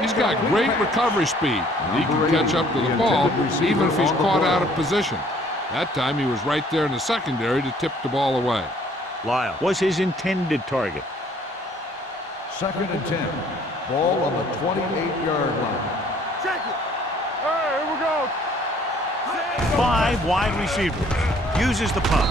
He's got great recovery speed. He can catch up to the ball even if he's caught out of position. That time he was right there in the secondary to tip the ball away. Lyle was his intended target. 2nd and 10. Ball on the 28-yard line. Check it. All right, here we go. 5 wide receivers. Uses the pump.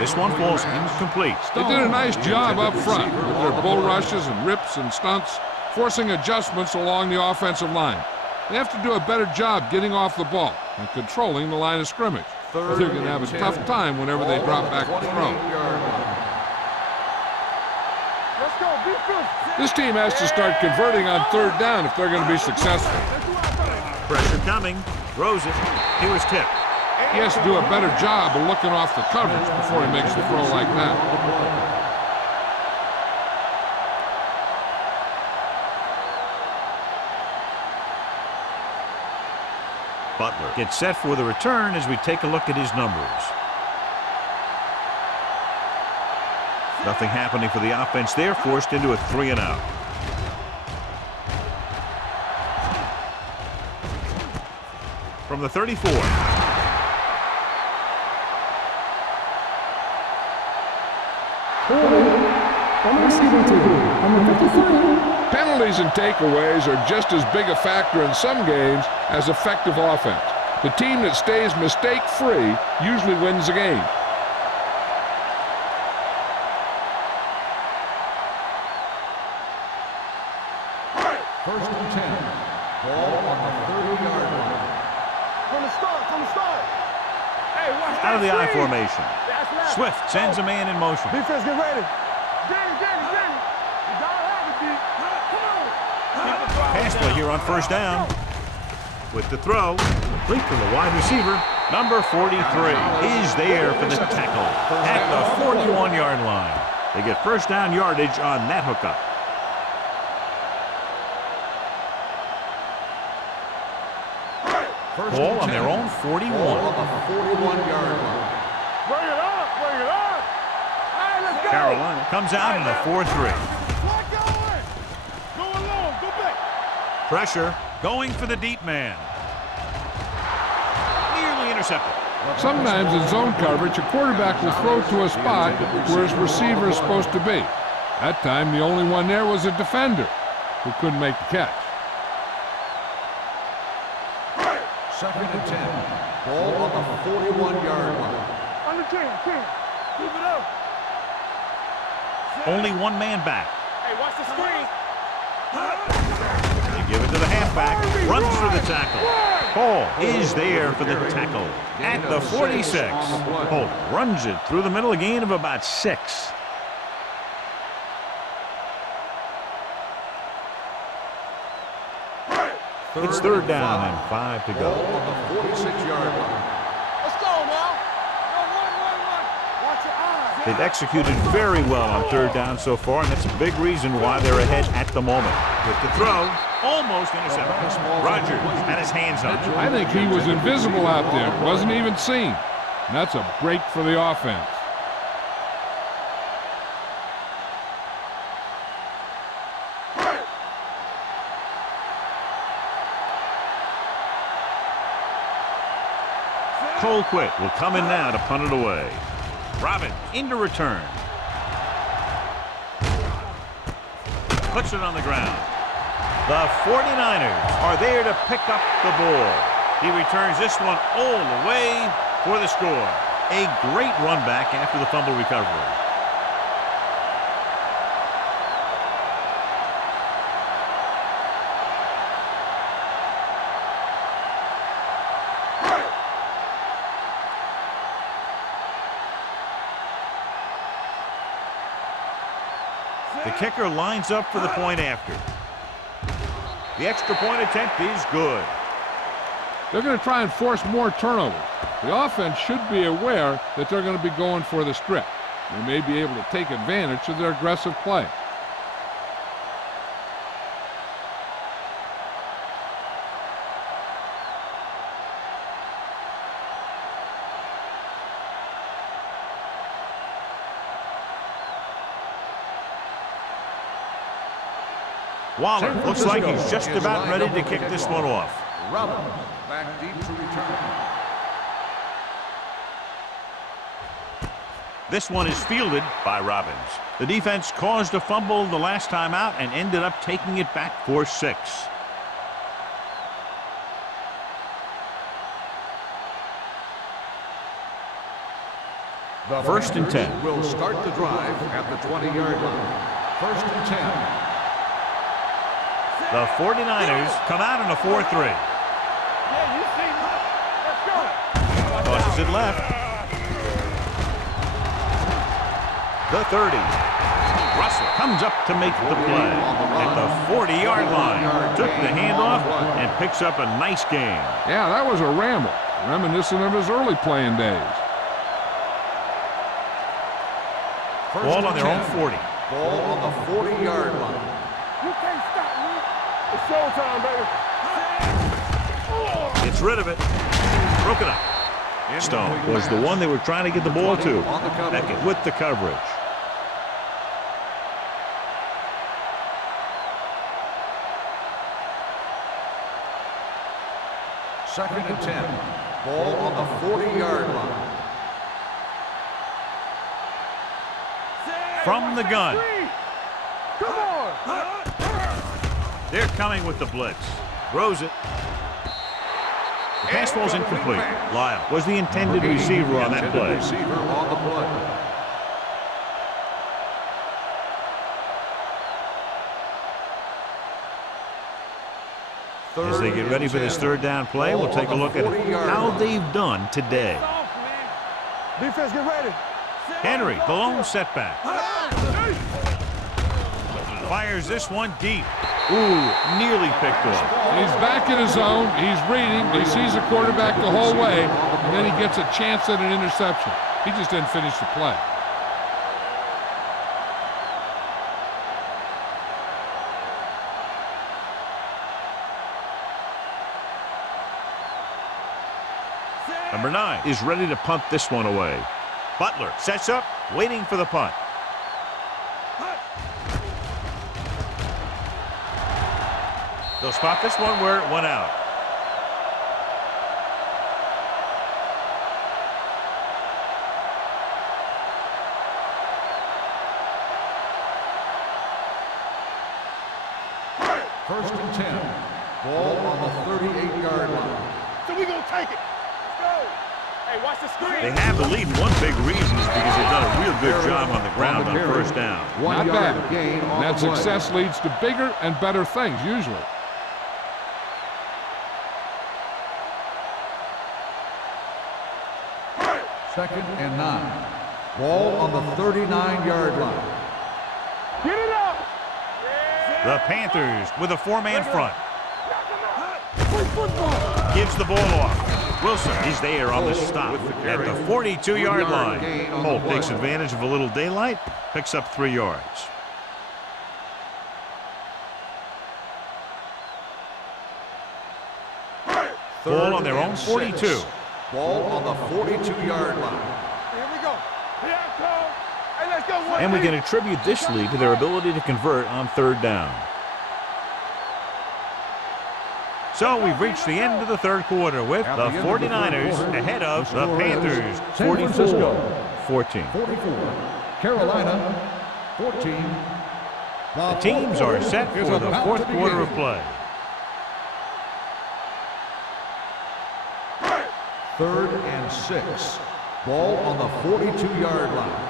This one falls incomplete. They did a nice job up front with their bull rushes and rips and stunts, forcing adjustments along the offensive line. They have to do a better job getting off the ball and controlling the line of scrimmage. They're going to have a tough time whenever they drop back to throw. Let's go. Defense. This team has to start converting on third down if they're going to be successful. Pressure coming. Throws it. He was tipped. He has to do a better job of looking off the coverage before he makes the throw like that. Butler gets set for the return as we take a look at his numbers. Nothing happening for the offense there, forced into a 3 and out. from the 34. On the receiving team, number 53. Penalties and takeaways are just as big a factor in some games as effective offense. The team that stays mistake-free usually wins the game. First and 10. Ball on the 30-yard line. From the start. Hey, watch Out of the I screen. formation. That's left. Swift sends a man in motion. Defense, get ready. Get it. You gotta have it, D. Come on. Pass play here on first down. With the throw, complete to the wide receiver. Number 43 is there for the tackle at the 41-yard line. They get first down yardage on that hookup. Ball on their own 41. Ball on the 41-yard line. Bring it up. Hey, let's go. Carolina comes out in a 4-3. What going? Go along. Go back. Pressure going for the deep man. Nearly intercepted. Sometimes in zone coverage, a quarterback will throw to a spot where his receiver is supposed to be. That time, the only one there was a defender who couldn't make the catch. Second and 10. Ball on the 41-yard line. On the 10. Keep it up. Only one man back. Hey, watch the screen. They give it to the halfback. Runs for the tackle. Hall is there for the tackle at the 46. Holt runs it through the middle, a gain of about 6. It's third down and 5 to Ball go. on the 46-yard line. Let's go now. Run. Watch your eyes. They've executed very well on third down so far, and that's a big reason why they're ahead at the moment. With the throw, almost intercepted. Rogers had his hands on it. I think he was invisible out there, wasn't even seen. And that's a break for the offense. Colquitt will come in now to punt it away. Robin into return. Puts it on the ground. The 49ers are there to pick up the ball. He returns this one all the way for the score. A great run back after the fumble recovery. The kicker lines up for the point after. The extra point attempt is good. They're going to try and force more turnovers. The offense should be aware that they're going to be going for the strip. They may be able to take advantage of their aggressive play. Waller looks like he's just about ready to kick this one off. Robbins back deep to return. This one is fielded by Robbins. The defense caused a fumble the last time out and ended up taking it back for 6. First and 10. Will start the drive at the 20-yard line. First and 10. The 49ers come out in a 4-3. Yeah, you see. Let's go. Tosses it left. The 30. Russell comes up to make the play at the 40-yard line. Took the handoff and picks up a nice gain. Yeah, that was a ramble, reminiscent of his early playing days. Ball on their own 40. Ball on the 40-yard line. You can't stop me. It's showtime, baby. Gets rid of it. Broken up. Stone was the one they were trying to get the ball to. Beckett with the coverage. Second and 10. Ball on the 40-yard line. From the gun. Come on. They're coming with the blitz. Throws it. The pass ball's incomplete. Lyle was the intended receiver on that play. Receiver on the play. As they get ready for this third down play, we'll take a look at how they've done today. Defense, get ready. Henry, the lone setback. Fires this one deep. Ooh, nearly picked off. He's back in his zone. He's reading. He sees the quarterback the whole way, and then he gets a chance at an interception. He just didn't finish the play. Number 9 is ready to punt this one away. Butler sets up, waiting for the punt. They'll spot this one where it went out. First and 10. Ball on the 38-yard line. So we gonna take it. Let's go. Hey, watch the screen. They have the lead. One big reason is because they've done a real good job on the ground on first down. Not bad. That success leads to bigger and better things, usually. Second and 9. Ball on the 39-yard line. Get it up. The Panthers with a 4-man front. Gives the ball off. Wilson is there on the stop at the 42-yard line. Holt takes advantage of a little daylight, picks up 3 yards. Ball on their own 42. Ball on the 42-yard line. Here we go. Here I come. Hey, let's go. And we can attribute this lead to their ability to convert on third down. So we've reached the end of the third quarter with the 49ers ahead of the Panthers 44-14. 44. Carolina 14. The teams are set for the fourth quarter of play. Third and 6. Ball on the 42-yard line.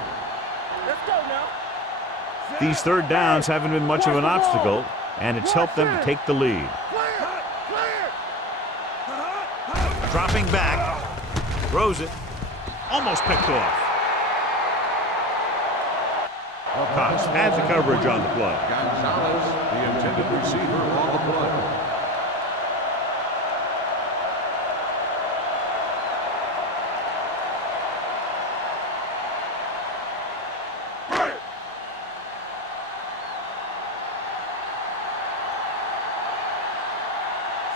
Let's go now. These third downs haven't been much of an obstacle, and it's helped them to take the lead. Dropping back, throws it, almost picked off. Cox had the coverage on the play. Gonzalez, the intended receiver on the play.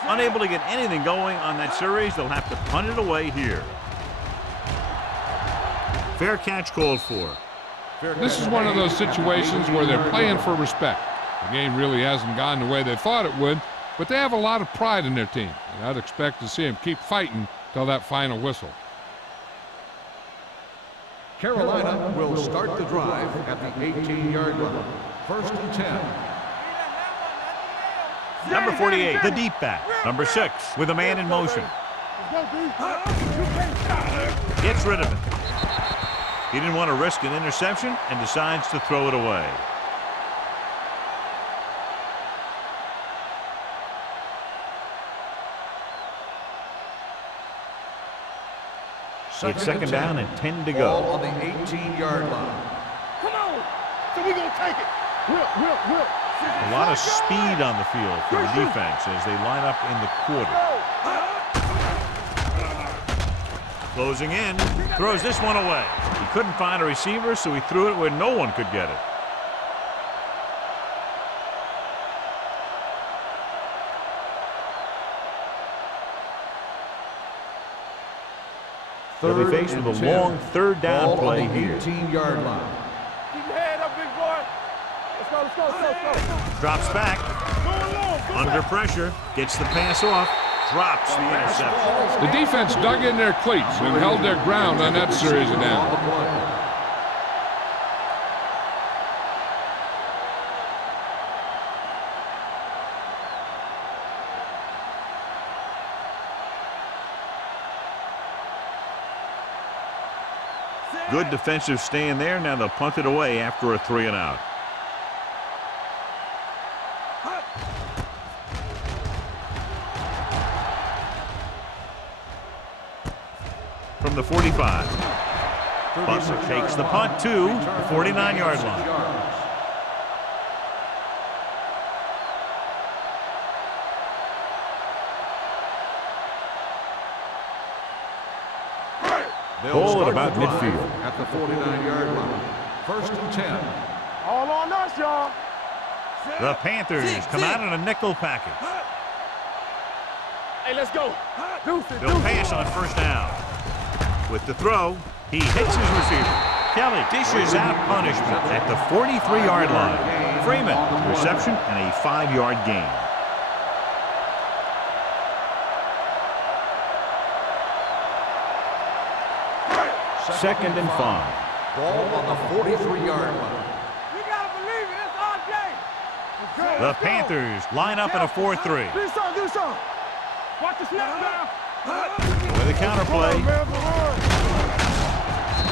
Unable to get anything going on that series, they'll have to punt it away here. Fair catch called for. This is one of those situations where they're playing for respect. The game really hasn't gone the way they thought it would, but they have a lot of pride in their team, and I'd expect to see them keep fighting till that final whistle. Carolina will start the drive at the 18-yard line. First and 10. Number 48, the deep back. Number 6, with a man in motion. Gets rid of it. He didn't want to risk an interception and decides to throw it away. It's second down and 10 to go. Ball on the 18-yard line. Come on. So we gonna take it. Will. A lot of speed on the field for the defense as they line up in the quarter. Closing in, throws this one away. He couldn't find a receiver, so he threw it where no one could get it. They'll be faced with a long third down play here. 18-yard line. Keep your head up, big boy. Let's go. Drops back. Under pressure. Gets the pass off. drops the interception. The defense dug in their cleats and held their ground on that series of downs. Good defensive stand there. Now they'll punt it away after a 3-and-out. From the 45. Bussett takes the punt to the 49-yard line. Ball at about midfield. At the 49-yard line. 1st and 10. All on us, y'all. The Panthers come out in a nickel package. Hey, let's go. They'll pass on 1st down. With the throw, he hits his receiver. Kelly dishes out punishment at the 43-yard line. Freeman, reception and a 5-yard gain. Second and 5. Ball on the 43-yard line. You gotta believe it. It's our game. The Panthers line up in a 4-3. Do something. Watch the snap now. With a counter play.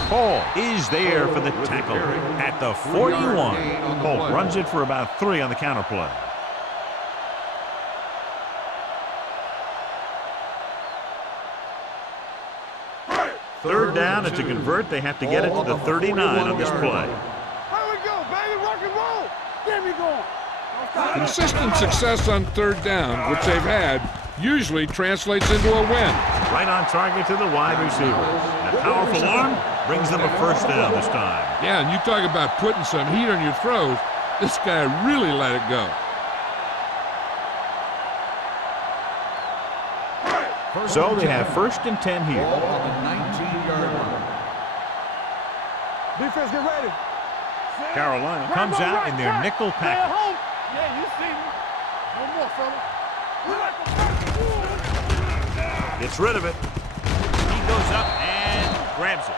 Hall is there for the tackle at the 41. Hall runs it for about 3 on the counter play. Third down, and to convert, they have to get it to the 39 on this play. Here we go, baby. Rock and roll. Get me going. Consistent success on 3rd down, which they've had, usually translates into a win. Right on target to the wide receiver. A powerful arm brings them a 1st down this time. Yeah, and you talk about putting some heat on your throws. This guy really let it go. So they have 1st and 10 here. Ball on the 19-yard line. Defense, get ready. Carolina comes out in their nickel package. Yeah, you see me. No more, fella. Gets rid of it. He goes up and grabs it.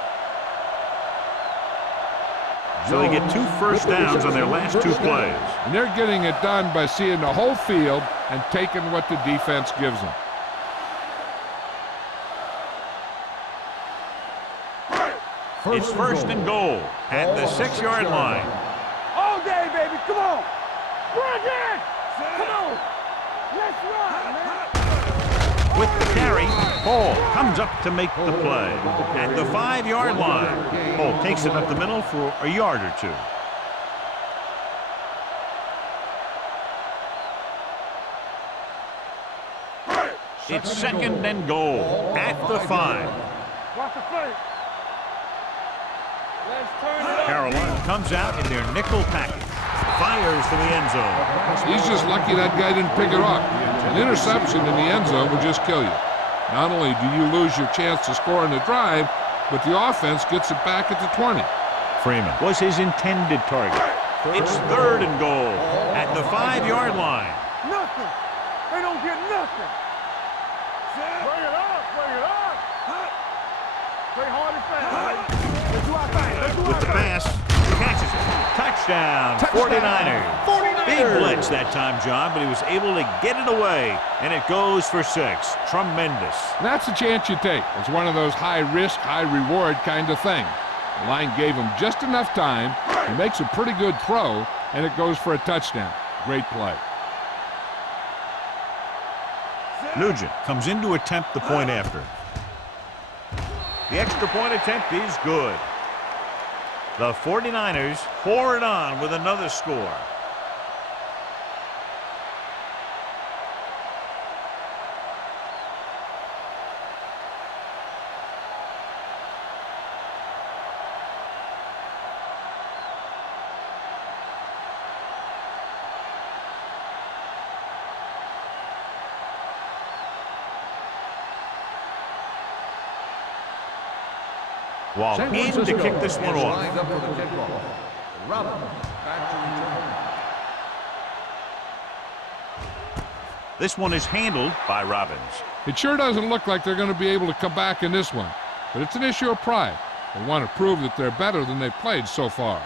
So they get 2 1st downs on their last 2 plays. And they're getting it done by seeing the whole field and taking what the defense gives them. It's 1st and goal at the 6-yard line. All day, baby. Come on. Bring it. Come on. Let's run, man. With the carry, Hall comes up to make the play at the 5-yard line. Hall takes it up the middle for a yard or 2. It's 2nd and goal at the 5. Watch the fake. Let's turn it up. Carolina comes out in their nickel package. Fires to the end zone. He's just lucky that guy didn't pick it up. An interception in the end zone would just kill you. Not only do you lose your chance to score on the drive, but the offense gets it back at the 20. Freeman was his intended target. It's 3rd and goal at the 5-yard line. Nothing. They don't get nothing. Bring it up. Play hard and fast. Let's do our thing. With the pass, catches it. Touchdown, 49ers. Big blitz that time, John, but he was able to get it away, and it goes for 6. Tremendous. And that's the chance you take. It's one of those high-risk, high-reward kind of thing. The line gave him just enough time. He makes a pretty good throw, and it goes for a touchdown. Great play. Nugent comes in to attempt the point after. The extra point attempt is good. The 49ers pour it on with another score. While in to kick this one off. Lined up for the kickoff. Robin back to return. This one is handled by Robbins. It sure doesn't look like they're going to be able to come back in this one, but it's an issue of pride. They want to prove that they're better than they've played so far.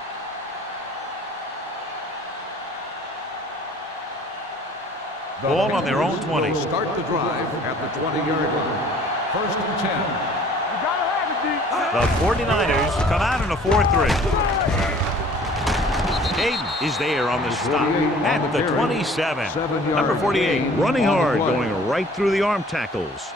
Ball on their own 20. Will start the drive at the 20-yard line. First and 10. You gotta have it, D. The 49ers come out in a 4-3. Hayden is there on the stop at the 27. Number 48, running hard, going right through the arm tackles.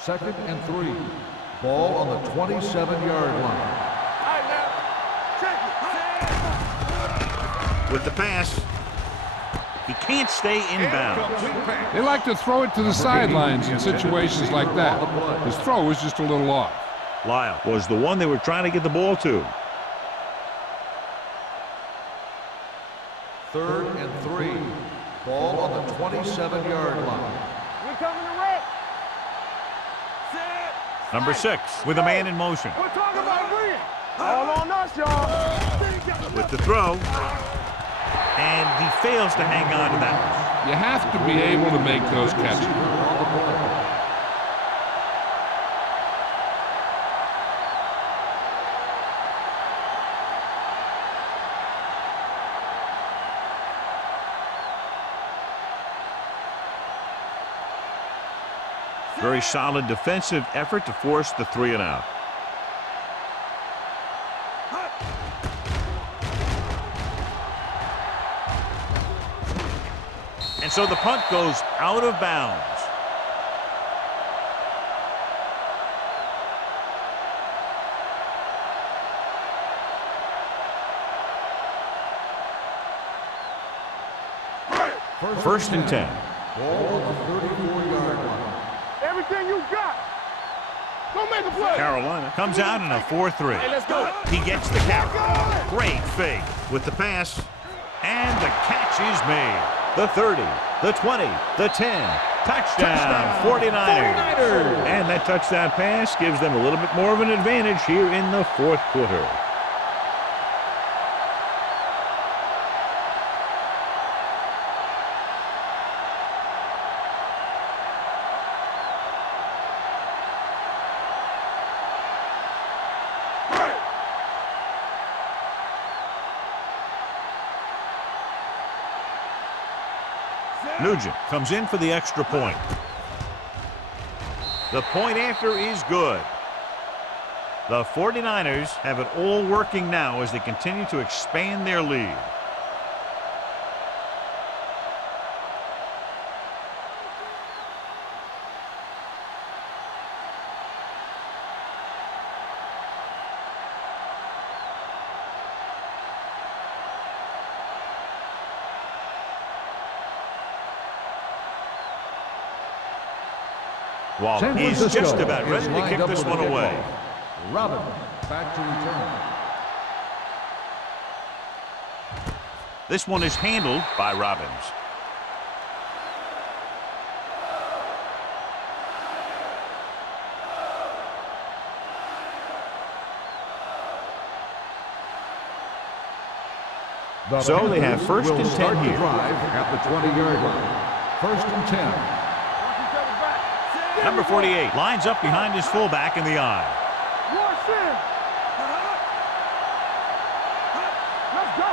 Second and 3. Ball on the 27-yard line. All right, now. Check it. With the pass, he can't stay inbounds. They like to throw it to the sidelines in situations like that. His throw was just a little off. Lyle was the one they were trying to get the ball to. Third and 3. Ball on the 27-yard line. We coming to wreck. Number 6 with a man in motion. We're talking about green. All on us, y'all. With the throw, and he fails to hang on to that one. You have to be able to make those catches. Very solid defensive effort to force the 3 and out. And so the punt goes out of bounds. First and 10. Ball on the 34-yard line. Everything you got. Go make a play. Carolina comes out in a 4-3. Hey, let's go. He gets the carry. Great fake with the pass. And the catch is made. The 30, the 20, the 10. Touchdown, 49ers. And that touchdown pass gives them a little bit more of an advantage here in the fourth quarter. Nugent comes in for the extra point. The point after is good. The 49ers have it all working now as they continue to expand their lead. Waller is just about ready to kick this one away. Robbins back to return. This one is handled by Robbins. So they have first and 10 here. Drive at the 20-yard line. First and 10. Number 48 lines up behind his fullback in the eye. Let's go.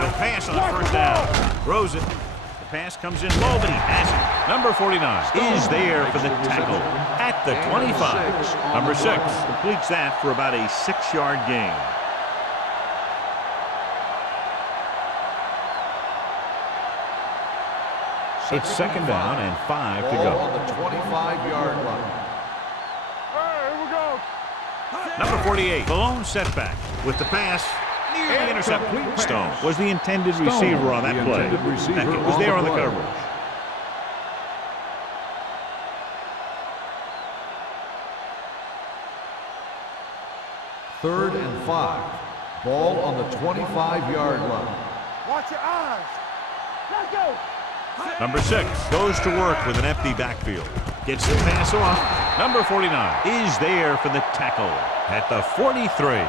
He'll pass on the first down. Throws it. The pass comes in low, but he has it. Number 49 is there for the tackle at the 25. Number 6 completes that for about a 6-yard gain. It's second down and 5 to go. On the 25-yard line. Here we go. Number 48, the lone setback with the pass. Nearly intercepted. Stone was the intended receiver on that play. Beckett was there on the coverage. Third and 5. Ball on the 25-yard line. Watch your eyes. Let's go. Number 6 goes to work with an empty backfield. Gets the pass off. Number 49 is there for the tackle at the 43.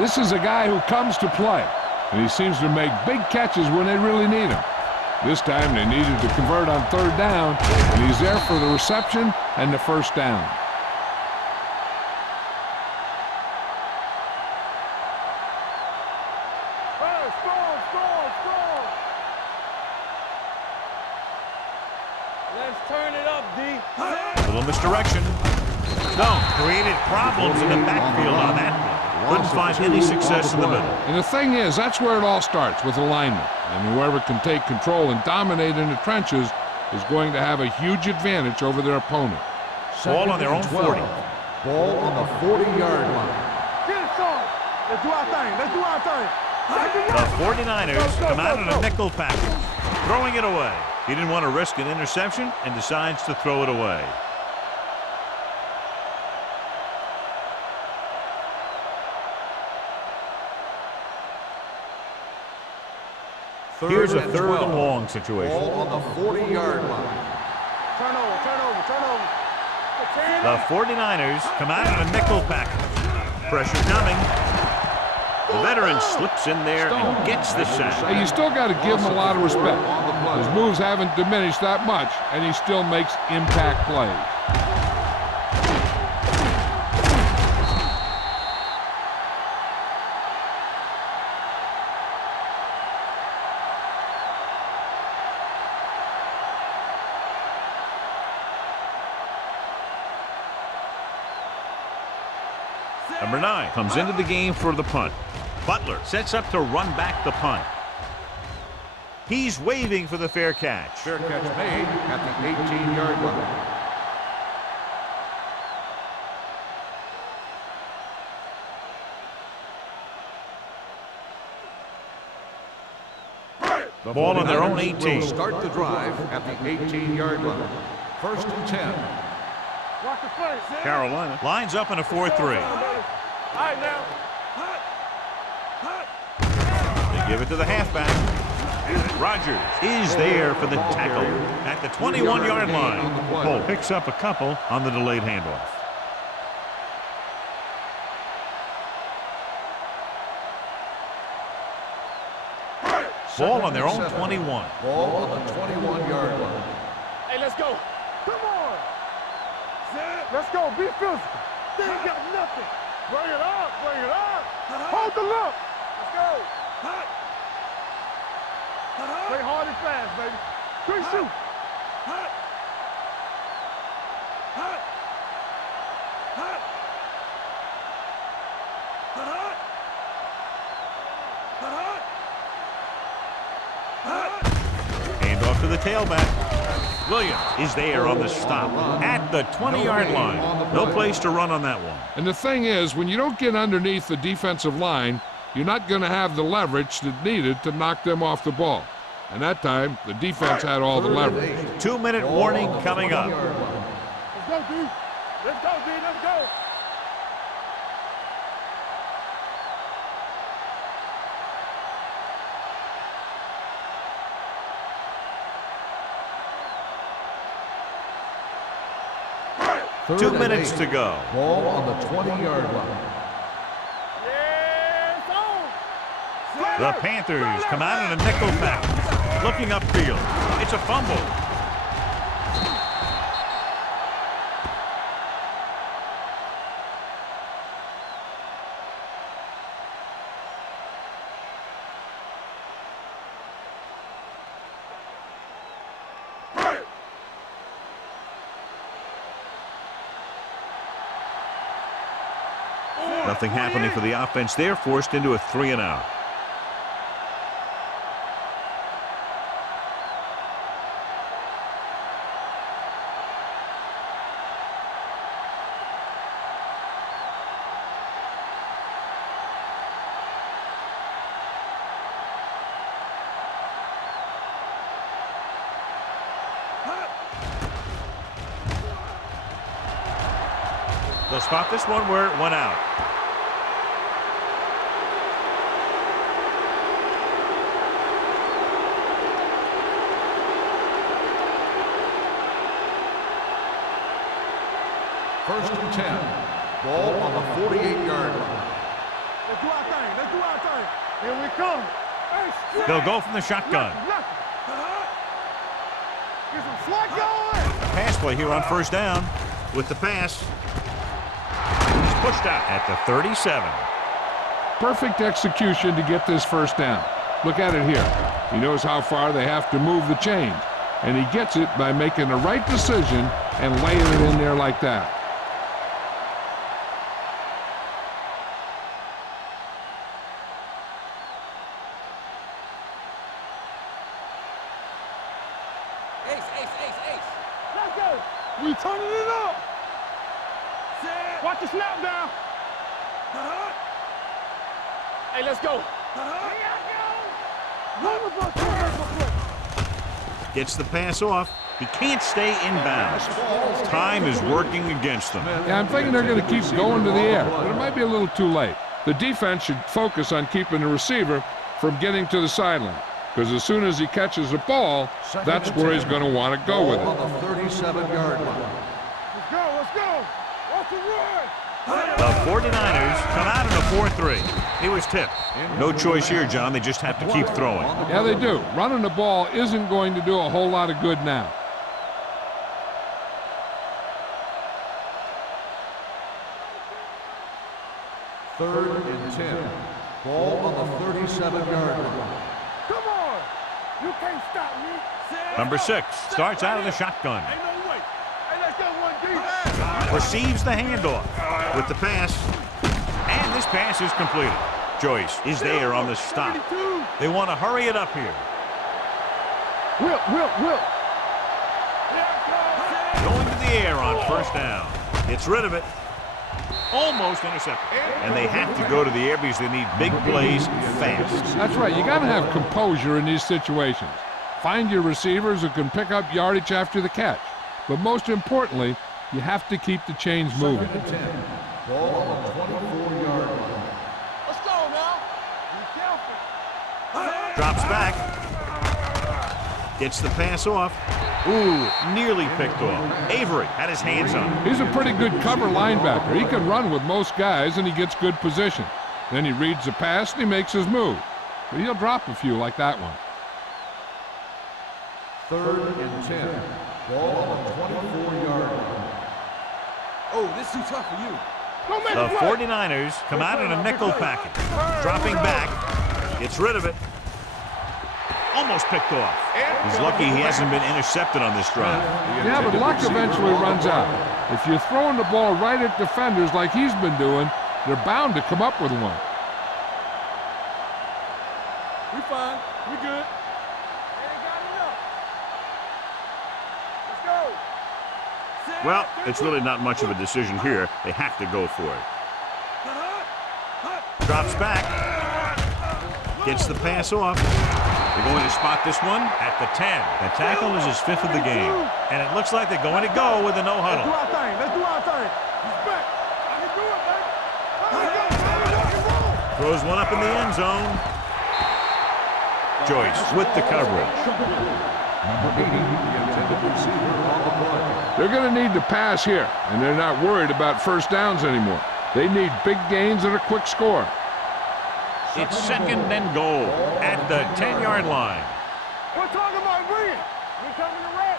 This is a guy who comes to play, and he seems to make big catches when they really need him. This time they needed to convert on third down, and he's there for the reception and the first down. Let's turn it up, D. A little misdirection. No, created problems in the backfield on that one. Couldn't find any success in the middle. And the thing is, that's where it all starts, with alignment. And whoever can take control and dominate in the trenches is going to have a huge advantage over their opponent. Ball on their own 40. Ball on the 40-yard line. Get it, son. Let's do our thing. Let's do our thing. The 49ers come out in a nickel package, throwing it away. He didn't want to risk an interception and decides to throw it away. Here's a third and long situation. Ball on the 40-yard line. Turn over. The 49ers come out in a nickel package. Pressure coming. The veteran slips in there and gets the sack. Hey, you still got to give him a lot of respect. His moves haven't diminished that much, and he still makes impact plays. Number 9 comes into the game for the punt. Butler sets up to run back the punt. He's waving for the fair catch. Fair catch made at the 18-yard line. The Ball on their own 49ers 18. will start the drive at the 18-yard line. First and 10. Watch the face. Carolina lines up in a 4-3. All right, now. They give it to the halfback. Rodgers is there for the tackle at the 21-yard line. Cole picks up a couple on the delayed handoff. Ball on their own 21. Ball on the 21-yard line. Hey, let's go. Come on. Let's go. Be physical. They ain't got nothing. Bring it up. Hold the look. Let's go. Play hard and fast, baby. Quick shoot. Hand off to the tailback. Williams is there on the stop at the 20-yard line. No place to run on that one. And the thing is, when you don't get underneath the defensive line, you're not going to have the leverage that's needed to knock them off the ball. And that time, the defense had all the leverage. 2-minute warning coming up. Let's go, D. Let's go, D. Let's go. Third 2 and minutes 8. to go. Ball on the 20-yard line. The Panthers come out in a nickel package, looking upfield. It's a fumble. Nothing happening for the offense. They're forced into a 3-and-out. They'll spot this one where it went out. First and 10. Ball on the 48-yard line. Let's do our thing. Let's do our thing. Here we come. They'll go from the shotgun. Get some swat going. Pass play here on first down. With the pass. He's pushed out at the 37. Perfect execution to get this first down. Look at it here. He knows how far they have to move the chains, and he gets it by making the right decision and laying it in there like that. Ace. Let's go. We turning it up. Watch the snap down. Hey, let's go. Gets the pass off. He can't stay inbounds. Time is working against them. Yeah, I'm thinking they're going to keep going to the air, but it might be a little too late. The defense should focus on keeping the receiver from getting to the sideline, because as soon as he catches the ball, that's where he's going to want to go with it. On the 37-yard line. Let's go. What's the run? The 49ers come out in a 4-3. He was tipped. No choice here, John. They just have to keep throwing. Yeah, they do. Running the ball isn't going to do a whole lot of good now. Third and 10. Ball on the 37-yard line. Come on. You can't stop me. Number 6 starts out of the shotgun. Ain't no way. Hey, let's go one deep. Receives the handoff with the pass. And this pass is completed. Joyce is there on the stop. They want to hurry it up here. Will. Going to the air on first down. Gets rid of it. Almost intercepted. And they have to go to the air because they need big plays fast. That's right. You got to have composure in these situations. Find your receivers who can pick up yardage after the catch. But most importantly, you have to keep the chains moving. Second and 10. Ball on the 24-yard line. Let's go now. Be careful. Drops back. Gets the pass off. Ooh, nearly picked off. Avery had his hands on him. He's a pretty good cover linebacker. He can run with most guys, and he gets good position. Then he reads the pass, and he makes his move. But he'll drop a few like that one. Third and 10. Ball on the 24-yard line. Oh, this is too tough for you. The 49ers come out in a nickel package. Dropping back. Gets rid of it. Almost picked off. He's lucky he hasn't been intercepted on this drive. Yeah, but luck eventually runs out. If you're throwing the ball right at defenders like he's been doing, they're bound to come up with one. We fine. We good. Ain't got enough. Let's go. Well, it's really not much of a decision here. They have to go for it. Drops back. Gets the pass off. They're going to spot this one at the 10. The tackle is his 5th of the game. And it looks like they're going to go with a no Let's huddle. do our thing. Respect. I can do it, baby. Let's go, baby. Throws one up in the end zone. Joyce with the coverage. Number 80, the intended receiver on the play. They're going to need to pass here, and they're not worried about first downs anymore. They need big gains and a quick score. It's 2nd and goal at the 10-yard line. We're talking about bringing. We're coming to rap.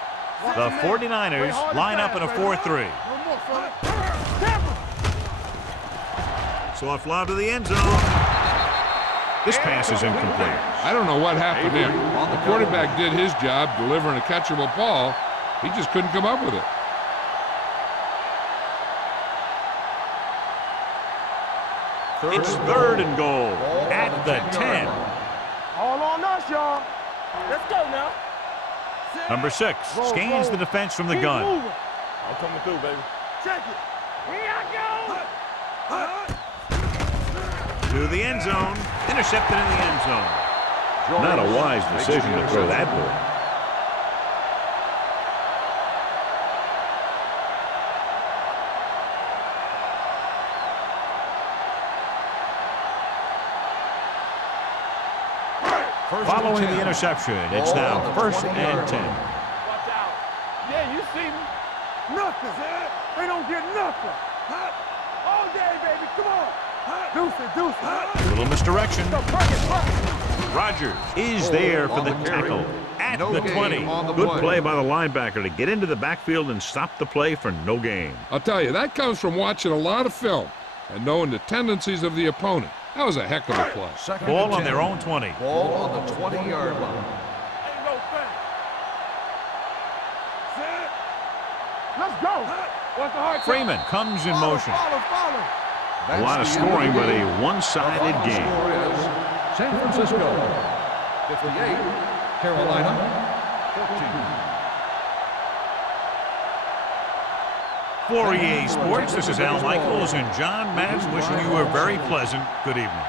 The 49ers line up in a 4-3. No more, son. Tampa. Soft lob to the end zone. This pass is incomplete. I don't know what happened there. The quarterback did his job delivering a catchable ball. He just couldn't come up with it. It's 3rd and goal at the 10. All on us, y'all. Let's go now. Number 6 scans the defense from the Keep gun. moving. I'm coming through, baby. Check it. Here I go. To the end zone. Intercepted in the end zone. Not a wise decision to throw that ball. Following the interception, it's now 1st and 10. Watch out. Yeah, you see me. Nothing. They don't get nothing. All day, baby. Come on. Deuce it, deuce it. A little misdirection. Go, park it. Rogers is there for on the the carry. tackle at No the gain 20. on the Good play. play by the linebacker to get into the backfield and stop the play for no gain. I'll tell you, that comes from watching a lot of film and knowing the tendencies of the opponent. That was a heck of a play. Second Ball and on 10. their own 20. Ball on the 20-yard line. Ain't no thing. Let's go. What's the hard Freeman comes in motion. Follow. A lot of That's the end scoring, of the but a game. one-sided The game. score is San Francisco 58, Carolina 14. For EA Sports, this is Al Michaels and John Madden wishing you a very pleasant good evening.